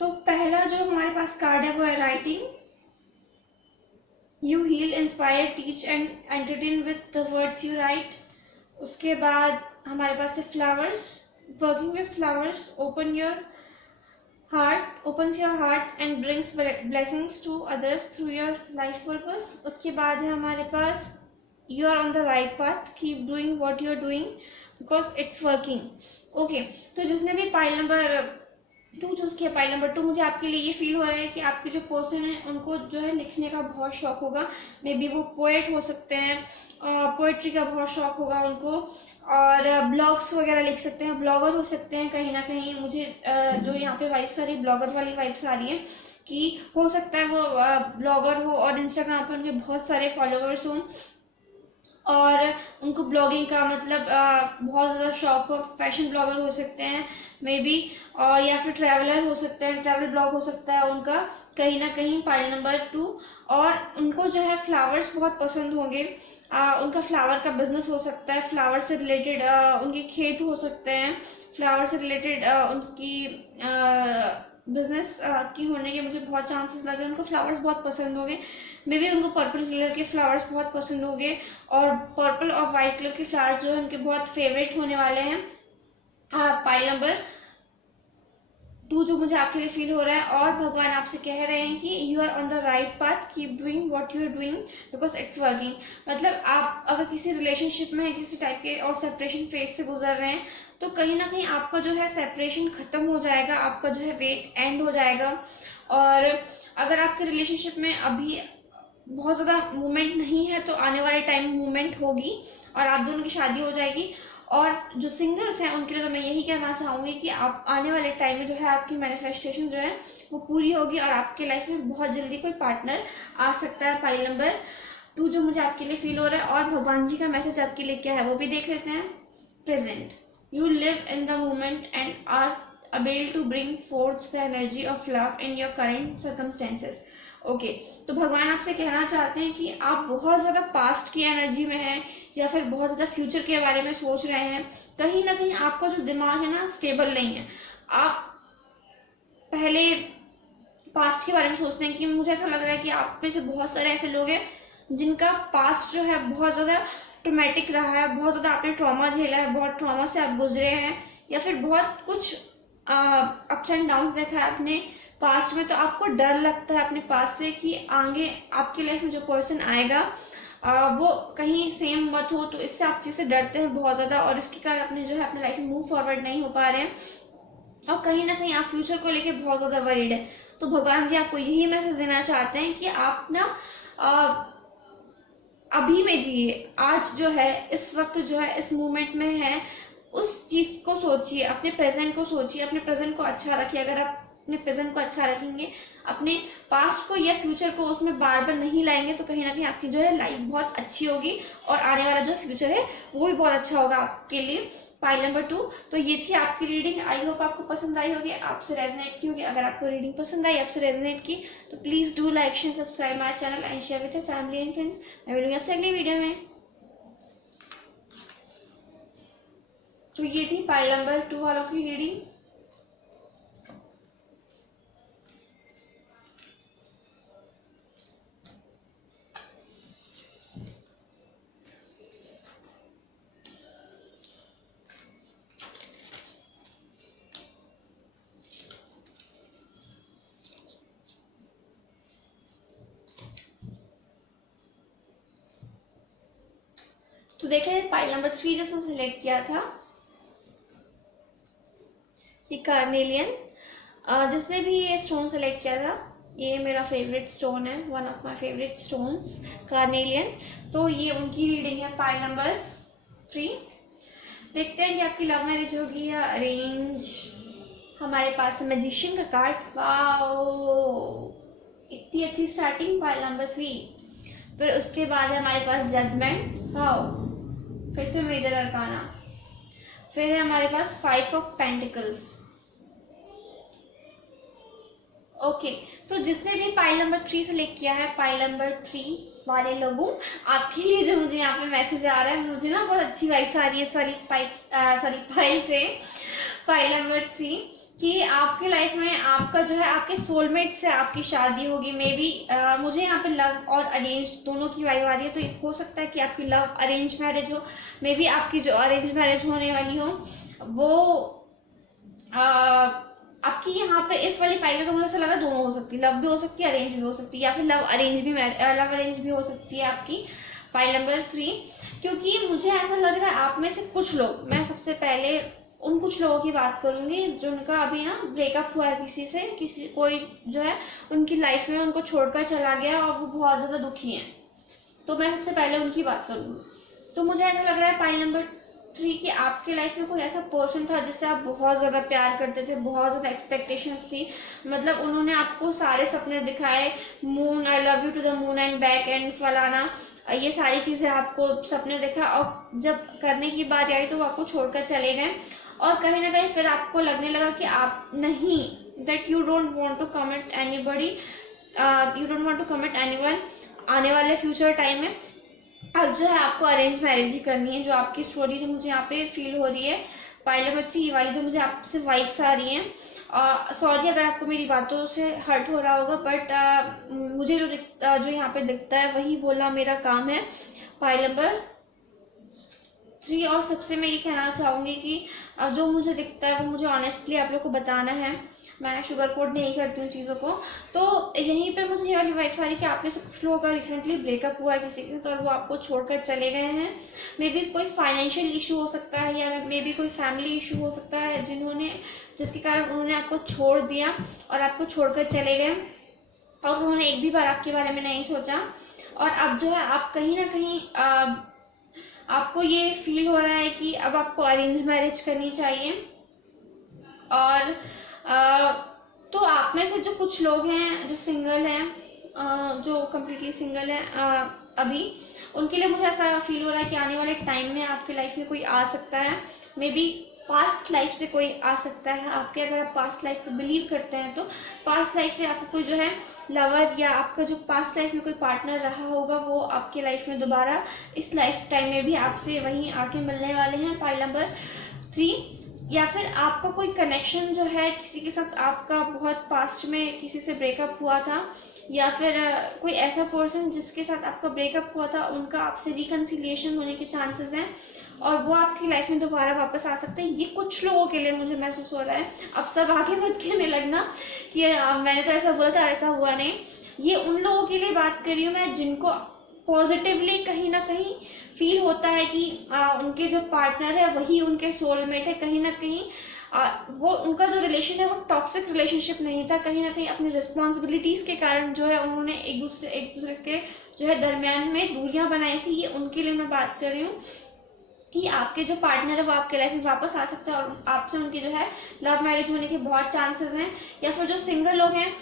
तो पहला जो हमारे पास कार्ड है वो है writing. You heal, inspire, teach and entertain with the words you write. उसके बाद हमारे पास है flowers, working with flowers opens your heart and brings blessings to others through your life purpose। उसके बाद है हमारे पास you are on the right path, keep doing what you are doing because it's working। Okay, तो जिसने भी pile number 2 choose किया, pile number 2, मुझे आपके लिए ये फील हो रहा है कि आपके जो पर्सन है उनको जो है लिखने का बहुत शौक होगा। मे बी वो पोएट हो सकते हैं, पोएट्री का बहुत शौक होगा उनको, और ब्लॉग्स वगैरह लिख सकते हैं, ब्लॉगर हो सकते हैं कहीं ना कहीं। मुझे जो यहाँ पे वाइब्स आ रही है ब्लॉगर वाली वाइब्स आ रही है कि हो सकता है वो ब्लॉगर हो और इंस्टाग्राम पर उनके बहुत सारे फॉलोअर्स हों और उनको ब्लॉगिंग का मतलब बहुत ज़्यादा शौक हो। फैशन ब्लॉगर हो सकते हैं मे बी, और या फिर ट्रैवलर हो सकते हैं, ट्रैवल ब्लॉग हो सकता है उनका कहीं ना कहीं पाइल नंबर 2। और उनको जो है फ्लावर्स बहुत पसंद होंगे, उनका फ्लावर का बिजनेस हो सकता है, फ्लावर से रिलेटेड उनके खेत हो सकते हैं, फ्लावर से रिलेटेड उनकी बिजनेस की होने के मुझे बहुत चांसेस लग रहे हैं। उनको फ्लावर्स बहुत पसंद होंगे, मे बी उनको पर्पल कलर के फ्लावर्स बहुत पसंद होंगे और पर्पल और वाइट कलर के फ्लावर्स जो है उनके बहुत फेवरेट होने वाले हैं। पाइल नंबर 2 जो मुझे आपके लिए फील हो रहा है, और भगवान आपसे कह रहे हैं कि you are on the right path, keep doing what you are doing because it's working. मतलब आप अगर किसी रिलेशनशिप में है, किसी टाइप के और सेपरेशन फेज से गुजर रहे हैं तो कहीं ना कहीं आपका जो है सेपरेशन खत्म हो जाएगा, आपका जो है वेट एंड हो जाएगा। और अगर आपके रिलेशनशिप में अभी बहुत ज़्यादा मूवमेंट नहीं है तो आने वाले टाइम मूवमेंट होगी और आप दोनों की शादी हो जाएगी। और जो सिंगल्स हैं उनके लिए तो मैं यही कहना चाहूँगी कि आप आने वाले टाइम में जो है आपकी मैनिफेस्टेशन जो है वो पूरी होगी और आपके लाइफ में बहुत जल्दी कोई पार्टनर आ सकता है। पाइल नंबर 2 जो मुझे आपके लिए फील हो रहा है, और भगवान जी का मैसेज आपके लिए क्या है वो भी देख लेते हैं। Present, you live in the moment and are able to bring forth the energy of love in your current circumstances। Okay, तो भगवान आपसे कहना चाहते हैं कि आप बहुत ज़्यादा पास्ट की एनर्जी में हैं या फिर बहुत ज़्यादा फ्यूचर के बारे में सोच रहे हैं। कहीं ना कहीं आपका जो दिमाग है ना स्टेबल नहीं है। आप पहले पास्ट के बारे में सोचते हैं कि मुझे ऐसा लग रहा है कि आप में से बहुत सारे ऐसे लोग हैं जिनका पास्ट जो है बहुत ज़्यादा ट्रोमेटिक रहा है, बहुत ज़्यादा आपने ट्रॉमा झेला है, बहुत ट्रॉमा से आप गुजरे हैं या फिर बहुत कुछ अप्स एंड डाउन्स देखा है आपने पास्ट में। तो आपको डर लगता है अपने पास्ट से कि आगे आपकी लाइफ में जो पर्सन आएगा वो कहीं सेम मत हो, तो इससे आप चीज़ से डरते हैं बहुत ज़्यादा और इसके कारण अपने जो है अपने लाइफ में मूव फॉरवर्ड नहीं हो पा रहे हैं और कहीं ना कहीं आप फ्यूचर को लेके बहुत ज़्यादा वरीड है। तो भगवान जी आपको यही मैसेज देना चाहते हैं कि आप ना अभी में जिए, आज जो है इस वक्त जो है इस मोमेंट में है उस चीज को सोचिए, अपने प्रेजेंट को सोचिए, अपने प्रेजेंट को अच्छा रखिए। अगर आप अपने प्रेजेंट को अच्छा रखेंगे, अपने पास्ट को या फ्यूचर को उसमें बार बार नहीं लाएंगे तो कहीं ना कहीं आपकी जो है लाइफ बहुत अच्छी होगी और आने वाला जो फ्यूचर है वो भी बहुत अच्छा होगा आपके लिए। पाइल नंबर 2, तो ये थी आपकी रीडिंग। आई होप आपको पसंद आई होगी, आपसे रेजोनेट की होगी। अगर आपको रीडिंग पसंद आई, आपसे रेजोनेट की, तो please do like share subscribe my channel and share with your family and friends. मैं मिलूंगी आपसे अगली वीडियो में। तो ये थी पाइल नंबर 2 वालों की रीडिंग। तो देखिए पाइल नंबर 3 जैसे सिलेक्ट किया था, ये कार्नेलियन। जिसने भी ये स्टोन सेलेक्ट किया था, ये मेरा फेवरेट स्टोन है, one of my favourite stones, carnelian. तो ये उनकी रीडिंग है पाइल नंबर 3। देखते हैं कि आपकी लव मैरिज होगी या अरेंज। हमारे पास है मैजिशियन का कार्ड। वाओ, इतनी अच्छी स्टार्टिंग पाइल नंबर 3। फिर उसके बाद है हमारे पास जजमेंट। वाओ, फिर से मेजर अरकाना। फिर है हमारे पास 5 ऑफ पेंटिकल्स। ओके, तो जिसने भी पाइल नंबर 3 सेलेक्ट किया है, पाइल नंबर 3 वाले लोगों, आपके लिए जो मुझे यहाँ पे मैसेज आ रहा है, मुझे ना बहुत अच्छी वाइब्स आ रही है पाइल से, पाइल नंबर 3, कि आपकी लाइफ में आपका जो है, आपके सोलमेट से आपकी शादी होगी। मे बी मुझे यहाँ पे लव और अरेंज दोनों की वाइब आ रही है, तो हो सकता है कि आपकी लव अरेंज मैरिज हो। मे बी आपकी जो अरेंज मैरिज होने वाली हो वो आपकी यहाँ पे इस वाली पाइल में, मुझे ऐसा लगा दोनों हो सकती है, लव भी हो सकती है, अरेंज भी हो सकती है, या फिर लव अरेंज भी हो सकती है आपकी पाइल नंबर 3। क्योंकि मुझे ऐसा लग रहा है आप में से कुछ लोग, मैं सबसे पहले उन कुछ लोगों की बात करूंगी जिनका अभी ना ब्रेकअप हुआ है किसी से, कोई जो है उनकी लाइफ में उनको छोड़कर चला गया और वो बहुत ज्यादा दुखी हैं, तो मैं सबसे पहले उनकी बात करूंगी। तो मुझे ऐसा लग रहा है पाइल नंबर 3 कि आपके लाइफ में कोई ऐसा पर्सन था जिससे आप बहुत ज्यादा प्यार करते थे, बहुत ज्यादा एक्सपेक्टेशंस थी, मतलब उन्होंने आपको सारे सपने दिखाए, moon, I love you to the moon and back and फलाना, ये सारी चीजें आपको सपने देखा, और जब करने की बात आई तो वो आपको छोड़कर चले गए। और कहीं ना कहीं फिर आपको लगने लगा कि आप नहीं, that you don't want to commit anybody, you don't want to commit anyone आने वाले फ्यूचर टाइम में। अब जो है आपको अरेंज मैरिज ही करनी है। जो आपकी स्टोरी जो मुझे यहाँ पे फील हो रही है, पाइल नंबर 3 वाली जो मुझे आपसे वाइब्स आ रही हैं, सॉरी अगर आपको मेरी बातों से हर्ट हो रहा होगा, बट मुझे जो यहाँ पे दिखता है वही बोलना मेरा काम है, पाइल नंबर 3। और सबसे मैं ये कहना चाहूंगी कि जो मुझे दिखता है वो मुझे ऑनेस्टली आप लोग को बताना है, मैं शुगर कोट नहीं करती हूँ चीज़ों को। तो यहीं पे मुझे ये वाली वाइब सारी कि आप में से कुछ लोगों का रिसेंटली ब्रेकअप हुआ है किसी के साथ और वो आपको छोड़कर चले गए हैं। मे बी कोई फाइनेंशियल इशू हो सकता है, या मे बी कोई फैमिली इशू हो सकता है जिसके कारण उन्होंने आपको छोड़ दिया और आपको छोड़कर चले गए, और उन्होंने एक भी बार आपके बारे में नहीं सोचा। और अब जो है आप कहीं ना कहीं आपको ये फील हो रहा है कि अब आपको अरेंज मैरिज करनी चाहिए। और तो आप में से जो कुछ लोग हैं जो सिंगल हैं, जो कम्प्लीटली सिंगल हैं अभी, उनके लिए मुझे ऐसा फील हो रहा है कि आने वाले टाइम में आपके लाइफ में कोई आ सकता है, मे बी पास्ट लाइफ से कोई आ सकता है आपके। अगर आप पास्ट लाइफ पे बिलीव करते हैं तो पास्ट लाइफ से आपको कोई जो है लवर, या आपका जो पास्ट लाइफ में कोई पार्टनर रहा होगा वो आपके लाइफ में दोबारा इस लाइफ टाइम में भी आपसे वहीं आके मिलने वाले हैं, पाइल नंबर 3। या फिर आपका कोई कनेक्शन जो है किसी के साथ, आपका बहुत पास्ट में किसी से ब्रेकअप हुआ था, या फिर कोई ऐसा पर्सन जिसके साथ आपका ब्रेकअप हुआ था, उनका आपसे रिकन्सिलिएशन होने के चांसेस हैं और वो आपकी लाइफ में दोबारा वापस आ सकते हैं। ये कुछ लोगों के लिए मुझे महसूस हो रहा है। अब सब आगे मत कहने लगना कि मैंने तो ऐसा बोला था, ऐसा हुआ नहीं। ये उन लोगों के लिए बात कर रही हूँ मैं जिनको पॉजिटिवली कहीं ना कहीं फील होता है कि उनके जो पार्टनर है वही उनके सोलमेट है। कहीं ना कहीं वो उनका जो रिलेशन है वो टॉक्सिक रिलेशनशिप नहीं था, कहीं ना कहीं अपनी रिस्पॉन्सिबिलिटीज के कारण जो है उन्होंने एक दूसरे के जो है दरमियान में दूरियां बनाई थी। ये उनके लिए मैं बात कर रही हूँ कि आपके जो पार्टनर है वो आपके लाइफ में वापस आ सकते हैं और आपसे उनकी जो है लव मैरिज होने के बहुत चांसेस हैं। या फिर जो सिंगल लोग हैं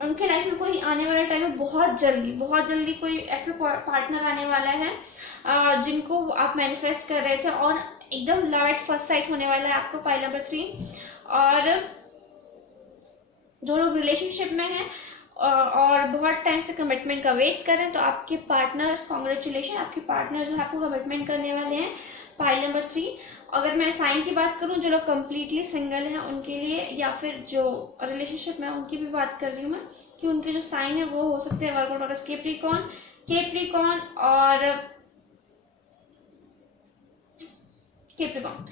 उनके लाइफ में कोई आने वाले टाइम में बहुत जल्दी कोई ऐसा पार्टनर आने वाला है जिनको आप मैनिफेस्ट कर रहे थे, और एकदम लव एट फर्स्ट साइट होने वाला है आपको, पाइल नंबर 3। और जो लोग रिलेशनशिप में हैं और बहुत टाइम से कमिटमेंट का वेट कर रहे हैं, तो आपके पार्टनर, कॉन्ग्रेचुलेशन, आपके पार्टनर जो है आपको कमिटमेंट करने वाले हैं, पाइल नंबर 3। अगर मैं साइन की बात करूं, जो लोग कम्प्लीटली सिंगल हैं उनके लिए, या फिर जो रिलेशनशिप में उनकी भी बात कर रही हूँ मैं, कि उनके जो साइन है वो हो सकते हैं वर्गो, टॉरस, कैप्रिकॉर्न और कैप्रिकॉर्न।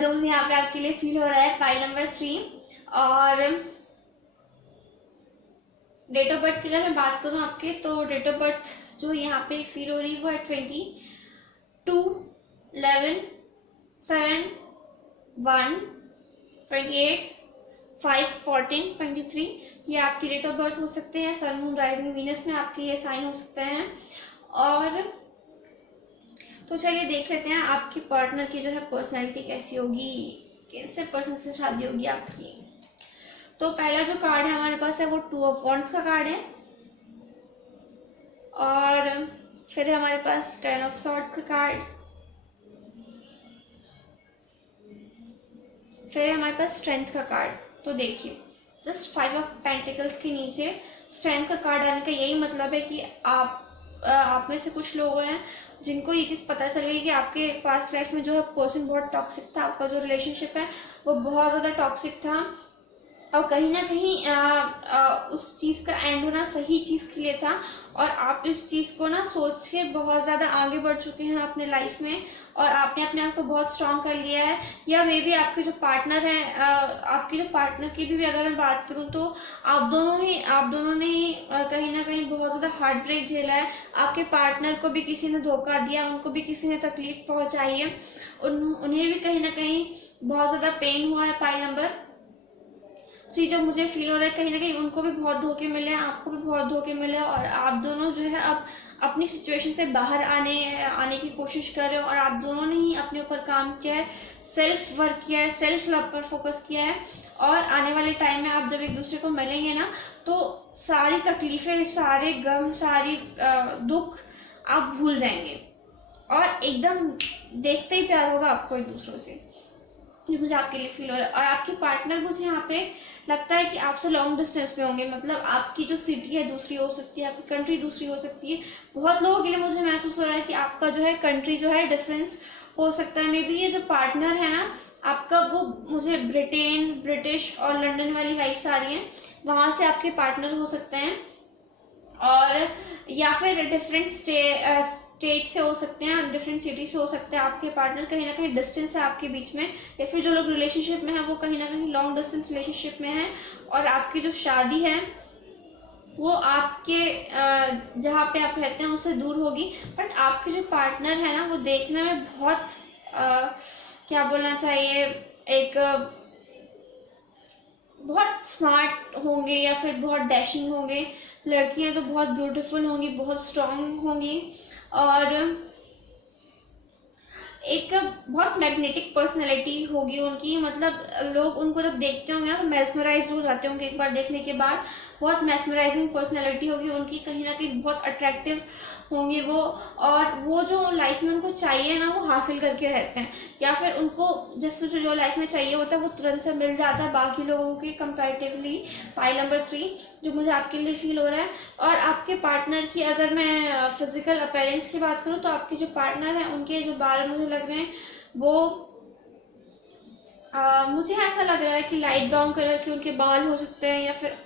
जो मुझे यहाँ पे आपके लिए फील हो रहा है, पाइल नंबर 3। और डेट ऑफ बर्थ की अगर मैं बात करूँ आपके, तो डेट ऑफ बर्थ जो यहाँ पे फील हो रही है वो है 22/11/7/1/28/5/14/23। ये आपकी डेट ऑफ बर्थ हो सकते हैं। सन मून राइजिंग वीनस में आपके ये साइन हो सकते हैं। और तो चलिए देख लेते हैं आपकी पार्टनर की जो है पर्सनैलिटी कैसी होगी, कैसे पर्सन से शादी होगी आपकी। तो पहला जो कार्ड है हमारे पास है वो 2 ऑफ वॉन्ड्स का कार्ड है, और फिर है हमारे पास 10 ऑफ सॉर्ड्स का कार्ड, फिर है हमारे पास स्ट्रेंथ का कार्ड। तो देखिए, जस्ट 5 ऑफ पेंटिकल्स के नीचे स्ट्रेंथ का कार्ड आने का यही मतलब है कि आप में से कुछ लोग हैं जिनको ये चीज़ पता चल गई कि आपके पास्ट लाइफ में जो है पर्सन बहुत टॉक्सिक था, आपका जो रिलेशनशिप है वो बहुत ज़्यादा टॉक्सिक था, और कहीं ना कहीं उस चीज़ का एंड होना सही चीज़ के लिए था, और आप इस चीज़ को ना सोच के बहुत ज़्यादा आगे बढ़ चुके हैं अपने लाइफ में, और आपने अपने आप को बहुत स्ट्रांग कर लिया है। या मे बी आपके जो पार्टनर हैं, आपके जो पार्टनर की भी अगर मैं बात करूं तो आप दोनों ने ही कहीं ना कहीं बहुत ज़्यादा हार्ट ब्रेक झेला है। आपके पार्टनर को भी किसी ने धोखा दिया, उनको भी किसी ने तकलीफ पहुंचाई है, उन्हें भी कहीं ना कहीं बहुत ज़्यादा पेन हुआ है। पाइल नंबर 3 जो मुझे फील हो रहा है, कहीं ना कहीं उनको भी बहुत धोखे मिले हैं, आपको भी बहुत धोखे मिले हैं, और आप दोनों जो है अब अपनी सिचुएशन से बाहर आने की कोशिश कर रहे हो, और आप दोनों ने ही अपने ऊपर काम किया है, सेल्फ वर्क किया है, सेल्फ लव पर फोकस किया है। और आने वाले टाइम में आप जब एक दूसरे को मिलेंगे ना, तो सारी तकलीफें, सारे गम, सारी दुख आप भूल जाएंगे, और एकदम देखते ही प्यार होगा आपको एक दूसरे से। ये मुझे आपके लिए फील हो रहा है। और आपके पार्टनर मुझे यहाँ पे लगता है कि आपसे लॉन्ग डिस्टेंस में होंगे, मतलब आपकी जो सिटी है दूसरी हो सकती है, आपकी कंट्री दूसरी हो सकती है। बहुत लोगों के लिए मुझे महसूस हो रहा है कि आपका जो है कंट्री जो है डिफरेंस हो सकता है। मे बी ये जो पार्टनर है ना आपका, वो मुझे ब्रिटेन, ब्रिटिश और लंदन वाली वाइब्स आ रही हैं, वहां से आपके पार्टनर हो सकते हैं, और या फिर डिफरेंट स्टेट से हो सकते हैं, डिफरेंट सिटी से हो सकते हैं आपके पार्टनर। कहीं ना कहीं डिस्टेंस है आपके बीच में, या फिर जो लोग रिलेशनशिप में है वो कहीं ना कहीं लॉन्ग डिस्टेंस रिलेशनशिप में है, और आपकी जो शादी है वो आपके जहाँ पे आप रहते हैं उससे दूर होगी। बट आपके जो पार्टनर है ना वो देखने में बहुत क्या बोलना चाहिए, एक बहुत स्मार्ट होंगे, या फिर बहुत डैशिंग होंगे। लड़कियां तो बहुत ब्यूटीफुल होंगी, बहुत स्ट्रांग होंगी, और एक बहुत मैग्नेटिक पर्सनैलिटी होगी उनकी। मतलब लोग उनको जब देखते होंगे ना तो मेस्मराइज हो जाते होंगे एक बार देखने के बाद। बहुत मेस्मराइजिंग पर्सनैलिटी होगी उनकी, कहीं ना कहीं बहुत अट्रैक्टिव होंगे वो, और वो जो लाइफ में उनको चाहिए ना वो हासिल करके रहते हैं, या फिर उनको जैसे जो लाइफ में चाहिए होता है वो तुरंत से मिल जाता है बाकी लोगों के कंपैरेटिवली। पाइल नंबर 3 जो मुझे आपके लिए फील हो रहा है। और आपके पार्टनर की अगर मैं फिजिकल अपीयरेंस की बात करूँ तो आपके जो पार्टनर हैं उनके जो बाल मुझे लग रहे हैं वो मुझे ऐसा लग रहा है कि लाइट ब्राउन कलर के उनके बाल हो सकते हैं, या फिर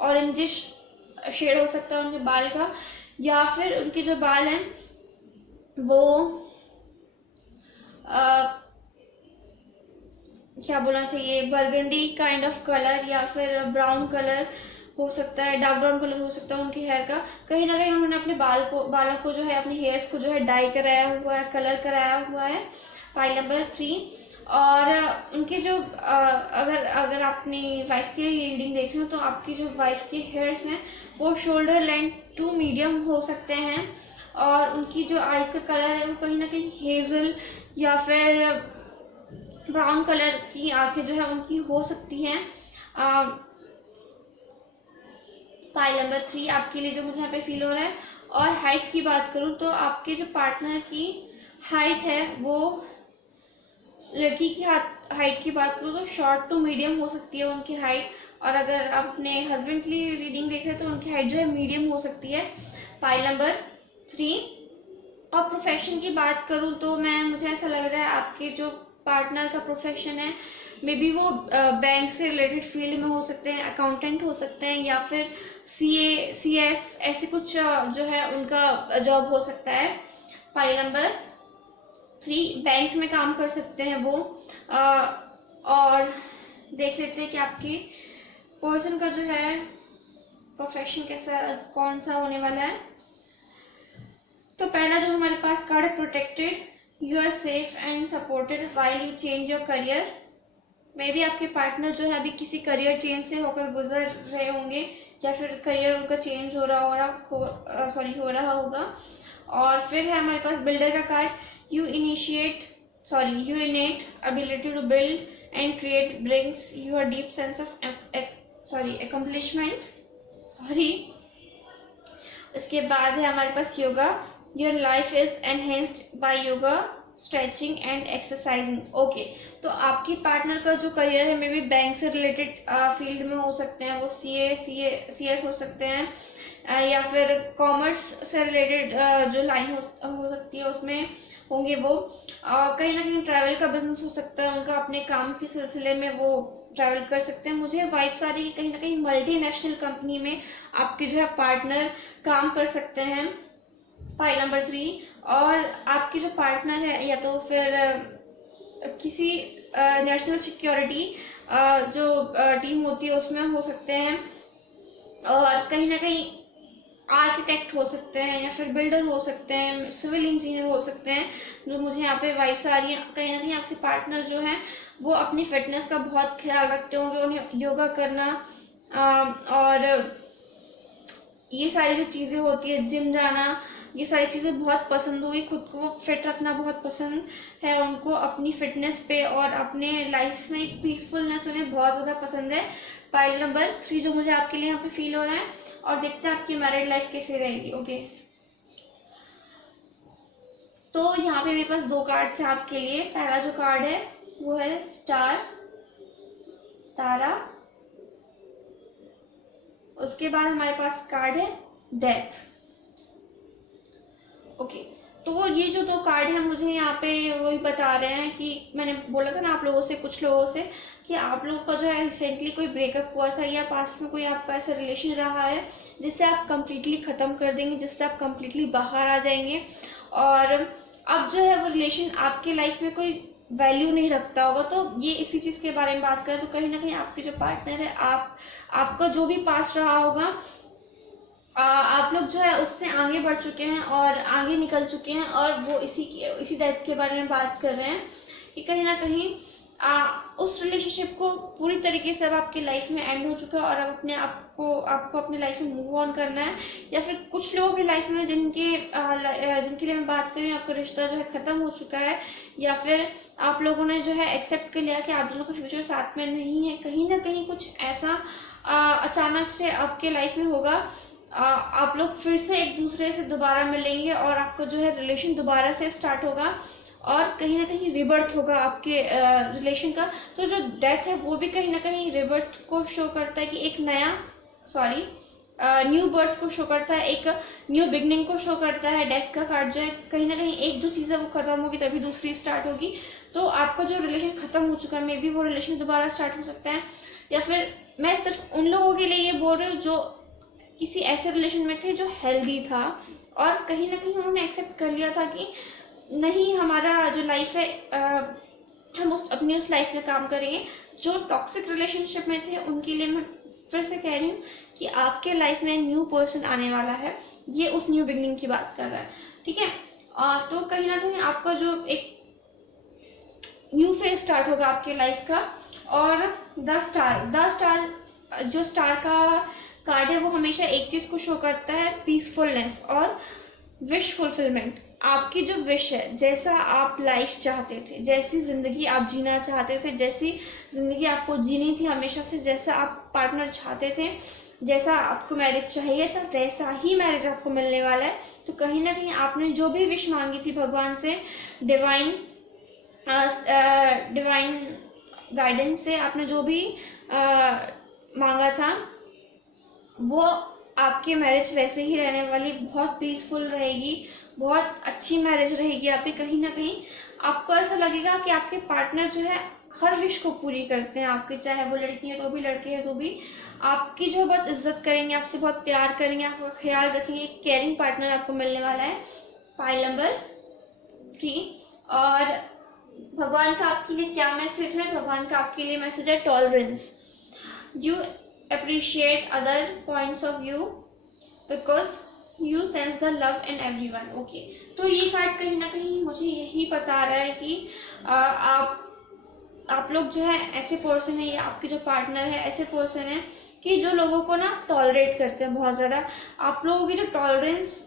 ऑरेंजिश शेड हो सकता है उनके बाल का, या फिर उनके जो बाल हैं वो क्या बोलना चाहिए, बर्गंडी काइंड ऑफ कलर, या फिर ब्राउन कलर हो सकता है, डार्क ब्राउन कलर हो सकता है उनके हेयर का। कहीं ना कहीं उन्होंने अपने बालों को जो है, अपने हेयर्स को जो है डाई कराया हुआ है, कलर कराया हुआ है। Pile number 3। और उनके जो अगर अपनी वाइफ की रीडिंग देख रहे हो तो आपकी जो वाइफ के हेयर्स हैं वो शोल्डर लेंथ टू मीडियम हो सकते हैं, और उनकी जो आईज का कलर है वो कहीं ना कहीं हेजल या फिर ब्राउन कलर की आंखें जो है उनकी हो सकती हैं। पाइल नंबर 3 आपके लिए जो मुझे यहाँ पे फील हो रहा है। और हाइट की बात करूँ तो आपके जो पार्टनर की हाइट है वो, लड़की की हाइट की बात करूँ तो शॉर्ट टू मीडियम हो सकती है उनकी हाइट, और अगर आप अपने हस्बैंड के लिए रीडिंग देख रहे हैं तो उनकी हाइट जो है मीडियम हो सकती है। Pile number 3। और प्रोफेशन की बात करूँ तो मुझे ऐसा लग रहा है आपके जो पार्टनर का प्रोफेशन है, मे बी वो बैंक से रिलेटेड फील्ड में हो सकते हैं, अकाउंटेंट हो सकते हैं, या फिर CS ऐसे कुछ जो है उनका जॉब हो सकता है। फाइल नंबर 3 बैंक में काम कर सकते हैं वो। और देख लेते हैं कि आपके पर्सन का जो है प्रोफेशन कैसा कौन सा होने वाला है। तो पहला जो हमारे पास कार्ड है protected, you are safe and supported while you change your career. Maybe आपके पार्टनर जो है अभी किसी करियर चेंज से होकर गुजर रहे होंगे या फिर करियर उनका चेंज हो रहा होगा। और फिर है हमारे पास बिल्डर का card, you innate ability to build and create brings your deep sense of accomplishment। इसके बाद है हमारे पास yoga, your life is enhanced by yoga stretching and exercising. Okay, तो आपकी पार्टनर का जो करियर है मे बी बैंक से रिलेटेड फील्ड में हो सकते हैं, वो CS हो सकते हैं, या फिर कॉमर्स से रिलेटेड जो लाइन हो सकती है उसमें होंगे वो। कहीं ना कहीं ट्रैवल का बिजनेस हो सकता है उनका, अपने काम के सिलसिले में वो ट्रैवल कर सकते हैं। मुझे वाइब्स आ रही है कहीं ना कहीं मल्टीनेशनल कंपनी में आपके जो है पार्टनर काम कर सकते हैं। फाइल नंबर 3, और आपके जो पार्टनर है या तो फिर किसी नेशनल सिक्योरिटी जो टीम होती है उसमें हो सकते हैं, और कहीं ना कहीं आर्किटेक्ट हो सकते हैं या फिर बिल्डर हो सकते हैं, सिविल इंजीनियर हो सकते हैं। जो मुझे यहाँ पे वाइब्स आ रही है कहीं ना कहीं आपके पार्टनर जो है वो अपनी फिटनेस का बहुत ख्याल रखते होंगे, उन्हें योगा करना और ये सारी जो चीज़ें होती है, जिम जाना, ये सारी चीज़ें बहुत पसंद होगी। खुद को फिट रखना बहुत पसंद है उनको, अपनी फिटनेस पे और अपने लाइफ में एक पीसफुलनेस उन्हें बहुत ज़्यादा पसंद है। फाइल नंबर 3 जो मुझे आपके लिए यहाँ पे फील हो रहा है, और देखते हैं आपकी मैरिड लाइफ कैसे रहेगी। ओके, तो यहाँ पे मेरे पास 2 कार्ड्स हैं आपके लिए। पहला जो कार्ड है वो है स्टार, तारा। उसके बाद हमारे पास कार्ड है डेथ। ओके, तो ये जो 2 कार्ड है मुझे यहाँ पे वही बता रहे हैं कि मैंने बोला था ना आप लोगों से, कुछ लोगों से, कि आप लोगों का जो है रिसेंटली कोई ब्रेकअप हुआ था या पास्ट में कोई आपका ऐसा रिलेशन रहा है जिससे आप कंप्लीटली ख़त्म कर देंगे, जिससे आप कंप्लीटली बाहर आ जाएंगे, और अब जो है वो रिलेशन आपके लाइफ में कोई वैल्यू नहीं रखता होगा। तो ये इसी चीज़ के बारे में बात करें तो कहीं ना कहीं आपके जो पार्टनर है, आपका जो भी पास्ट रहा होगा, आप लोग जो है उससे आगे बढ़ चुके हैं और आगे निकल चुके हैं, और वो इसी टाइप के बारे में बात कर रहे हैं कि कहीं ना कहीं उस रिलेशनशिप को पूरी तरीके से अब आपकी लाइफ में एंड हो चुका है, और अब आपको अपनी लाइफ में मूव ऑन करना है। या फिर कुछ लोगों की लाइफ में जिनके लिए मैं बात करूँ, आपका रिश्ता जो है ख़त्म हो चुका है, या फिर आप लोगों ने जो है एक्सेप्ट कर लिया कि आप दोनों का फ्यूचर साथ में नहीं है। कहीं ना कहीं कुछ ऐसा अचानक से आपके लाइफ में होगा, आप लोग फिर से एक दूसरे से दोबारा मिलेंगे और आपका जो है रिलेशन दोबारा से स्टार्ट होगा, और कहीं ना कहीं रिबर्थ होगा आपके रिलेशन का। तो जो डेथ है वो भी कहीं ना कहीं रिबर्थ को शो करता है कि एक न्यू बर्थ को शो करता है, एक न्यू बिगनिंग को शो करता है। डेथ का कार्ड जो है कहीं ना कहीं एक जो चीज़ है वो खत्म होगी तभी दूसरी स्टार्ट होगी। तो आपका जो रिलेशन खत्म हो चुका है, मे बी वो रिलेशन दोबारा स्टार्ट हो सकता है, या फिर मैं सिर्फ उन लोगों के लिए ये बोल रही हूँ जो किसी ऐसे रिलेशन में थे जो हेल्दी था, और कहीं ना कहीं उन्होंने एक्सेप्ट कर लिया था कि नहीं, हमारा जो लाइफ है हम अपनी उस लाइफ में काम करेंगे। जो टॉक्सिक रिलेशनशिप में थे उनके लिए मैं फिर से कह रही हूँ कि आपके लाइफ में न्यू पर्सन आने वाला है, ये उस न्यू बिगनिंग की बात कर रहा है, ठीक है। तो कहीं ना कहीं आपका जो एक न्यू फेज स्टार्ट होगा आपके लाइफ का। और द स्टार जो स्टार का कार्ड है वो हमेशा एक चीज को शो करता है, पीसफुलनेस और विश फुलफिलमेंट। आपकी जो विश है, जैसा आप लाइफ चाहते थे, जैसी जिंदगी आप जीना चाहते थे, जैसी जिंदगी आपको जीनी थी हमेशा से, जैसा आप पार्टनर चाहते थे, जैसा आपको मैरिज चाहिए था, वैसा ही मैरिज आपको मिलने वाला है। तो कहीं ना कहीं आपने जो भी विश मांगी थी भगवान से, डिवाइन गाइडेंस से आपने जो भी मांगा था, वो आपकी मैरिज वैसे ही रहने वाली, बहुत पीसफुल रहेगी, बहुत अच्छी मैरिज रहेगी आपकी। कहीं ना कहीं आपको ऐसा लगेगा कि आपके पार्टनर जो है हर विश को पूरी करते हैं आपके, चाहे वो लड़की है तो भी, लड़के हैं तो भी, आपकी जो बहुत इज्जत करेंगे, आपसे बहुत प्यार करेंगे, आपका ख्याल रखेंगे। एक केयरिंग पार्टनर आपको मिलने वाला है। फाइल नंबर 3, और भगवान का आपके लिए क्या मैसेज है? भगवान का आपके लिए मैसेज है tolerance. appreciate other points of view because you sense the love in everyone. Okay, तो ये कार्ड कहीं ना कहीं मुझे यही बता रहा है कि आप लोग जो है ऐसे पर्सन है या आपके जो पार्टनर है ऐसे पर्सन है कि जो लोगों को ना टॉलरेट करते हैं बहुत ज़्यादा। आप लोगों की जो टॉलरेंस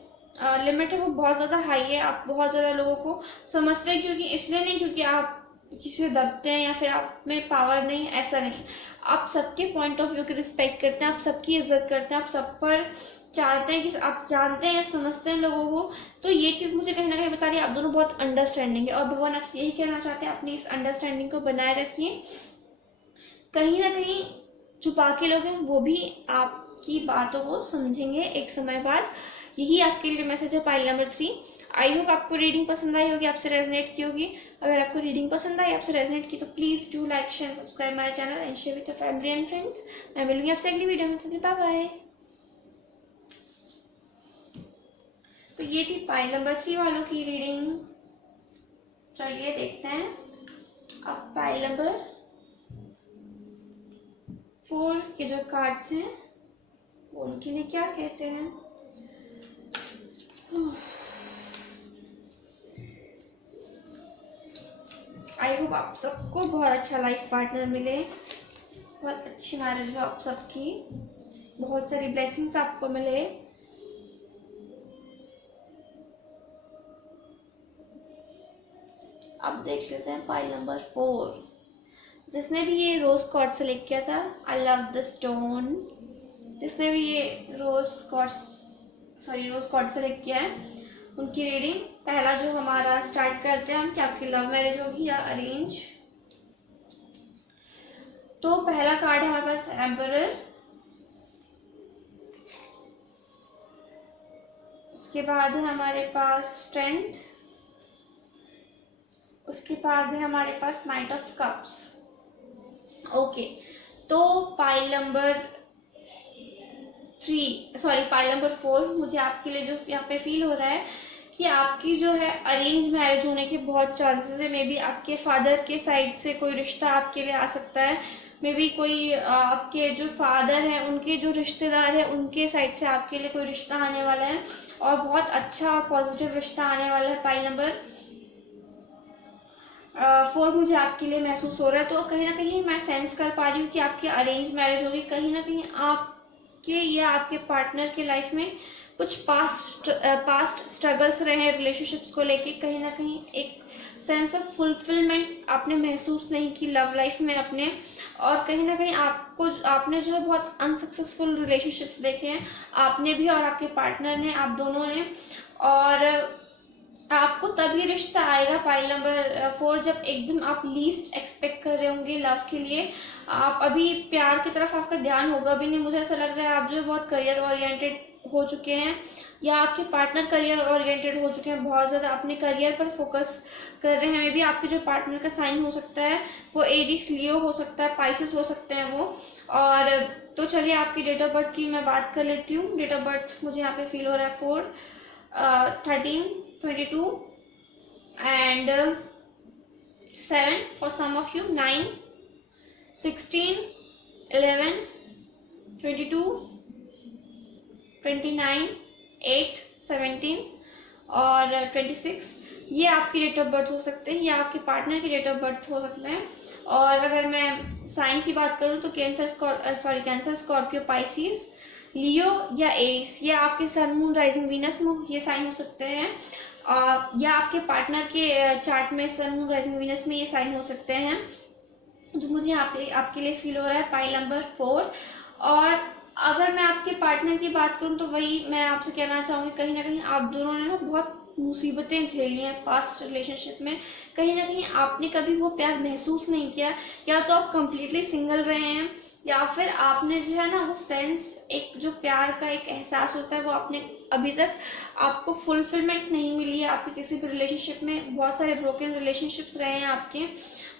लिमिट है वो बहुत ज़्यादा हाई है। आप बहुत ज़्यादा लोगों को समझते हैं, क्योंकि इसलिए नहीं क्योंकि आप किसी से दबते हैं या फिर आप में पावर नहीं, ऐसा नहीं। आप सबके पॉइंट ऑफ व्यू की रिस्पेक्ट करते हैं, आप सबकी इज्जत करते हैं, आप सब पर चाहते हैं कि आप जानते हैं या समझते हैं लोगों को। तो ये चीज़ मुझे कहीं ना कहीं बता रही है आप दोनों बहुत अंडरस्टैंडिंग है, और भगवान आपसे यही कहना चाहते हैं अपनी इस अंडरस्टैंडिंग को बनाए रखिए। कहीं ना कहीं छुपा के लोग हैं वो भी आपकी बातों को समझेंगे एक समय बाद। यही आपके लिए मैसेज है पाइल नंबर 3। आई होप आपको रीडिंग पसंद आई होगी, आपसे रेजोनेट की होगी। अगर आपको रीडिंग पसंद आई, आपसे रेजोनेट की, तो please do like share subscribe my channel and share with your family and friends. मैं मिलूंगी आपसे अगली वीडियो में। Bye bye. तो ये थी पाइल नंबर 3 वालों की रीडिंग। चलिए देखते हैं अब पाइल नंबर 4 के जो कार्ड्स हैं वो उनके लिए क्या कहते हैं। आई होप आप सबको बहुत अच्छा लाइफ पार्टनर मिले, बहुत अच्छी मैरिज हो आप सबकी, बहुत सारी ब्लेसिंग्स आपको मिले। अब देख लेते हैं पाइल नंबर 4। जिसने भी ये रोज कॉर्ड सेलेक्ट किया था, आई लव द स्टोन, जिसने भी ये रोज कॉर्ड सेलेक्ट किया है उनकी रीडिंग। पहला जो हमारा स्टार्ट करते हैं हम कि आपकी लव मैरिज होगी या अरेंज। तो पहला कार्ड है हमारे पास एम्परर, उसके बाद है हमारे पास स्ट्रेंथ, उसके बाद है हमारे पास नाइट ऑफ कप्स। ओके, तो पाइल नंबर 4 मुझे आपके लिए जो यहाँ पे फील हो रहा है कि आपकी जो है अरेंज मैरिज होने के बहुत चांसेस है। मे बी आपके फादर के साइड से कोई रिश्ता आपके लिए आ सकता है, मे बी कोई आपके जो फादर हैं उनके जो रिश्तेदार हैं उनके साइड से आपके लिए कोई रिश्ता आने वाला है, और बहुत अच्छा और पॉजिटिव रिश्ता आने वाला है। पाइल नंबर 4 मुझे आपके लिए महसूस हो रहा है। तो कहीं ना कहीं मैं सेंस कर पा रही हूँ कि आपकी अरेंज मैरिज होगी। कहीं ना कहीं आपके या आपके पार्टनर के लाइफ में कुछ पास्ट स्ट्रगल्स रहे हैं रिलेशनशिप्स को लेके। कहीं ना कहीं एक सेंस ऑफ फुलफिलमेंट आपने महसूस नहीं की लव लाइफ में अपने, और कहीं ना कहीं आपने जो है बहुत अनसक्सेसफुल रिलेशनशिप्स देखे हैं, आपने भी और आपके पार्टनर ने, आप दोनों ने। और आपको तभी रिश्ता आएगा पाइल नंबर 4 जब एकदम आप लीस्ट एक्सपेक्ट कर रहे होंगे लव के लिए। आप अभी प्यार की तरफ आपका ध्यान होगा भी नहीं। मुझे ऐसा लग रहा है आप जो है बहुत करियर ओरिएंटेड हो चुके हैं, या आपके पार्टनर करियर ओरिएंटेड हो चुके हैं, बहुत ज़्यादा अपने करियर पर फोकस कर रहे हैं। मे बी आपके जो पार्टनर का साइन हो सकता है वो एरीज, लियो हो सकता है, पाइसेस हो सकते हैं वो। और तो चलिए आपकी डेट ऑफ बर्थ की मैं बात कर लेती हूँ। डेट ऑफ बर्थ मुझे यहाँ पे फील हो रहा है 4, 13, 22 and 7 for some of you, 9, 16, 11, 22, 29, 8, 17 और 26। ये आपकी डेट ऑफ बर्थ हो सकते हैं, या आपके पार्टनर की डेट ऑफ बर्थ हो सकते हैं। और अगर मैं साइन की बात करूँ तो कैंसर, स्कॉर्पियो, पाइसिस, लियो या एरिस, या आपके सन, मून, राइजिंग, वीनस में ये साइन हो सकते हैं, या आपके पार्टनर के चार्ट में सन, मून, राइजिंग, वीनस में ये साइन हो सकते हैं। जो मुझे आपके लिए फील हो रहा है पाइल नंबर 4। और अगर मैं आपके पार्टनर की बात करूं तो वही मैं आपसे कहना चाहूंगी, कहीं ना कहीं आप दोनों ने ना बहुत मुसीबतें झेली हैं पास्ट रिलेशनशिप में। कहीं ना कहीं आपने कभी वो प्यार महसूस नहीं किया, या तो आप कंप्लीटली सिंगल रहे हैं, या फिर आपने जो है ना वो सेंस, एक जो प्यार का एक एहसास होता है वो आपने अभी तक आपको फुलफिलमेंट नहीं मिली है आपके किसी भी रिलेशनशिप में। बहुत सारे ब्रोकन रिलेशनशिप्स रहे हैं आपके।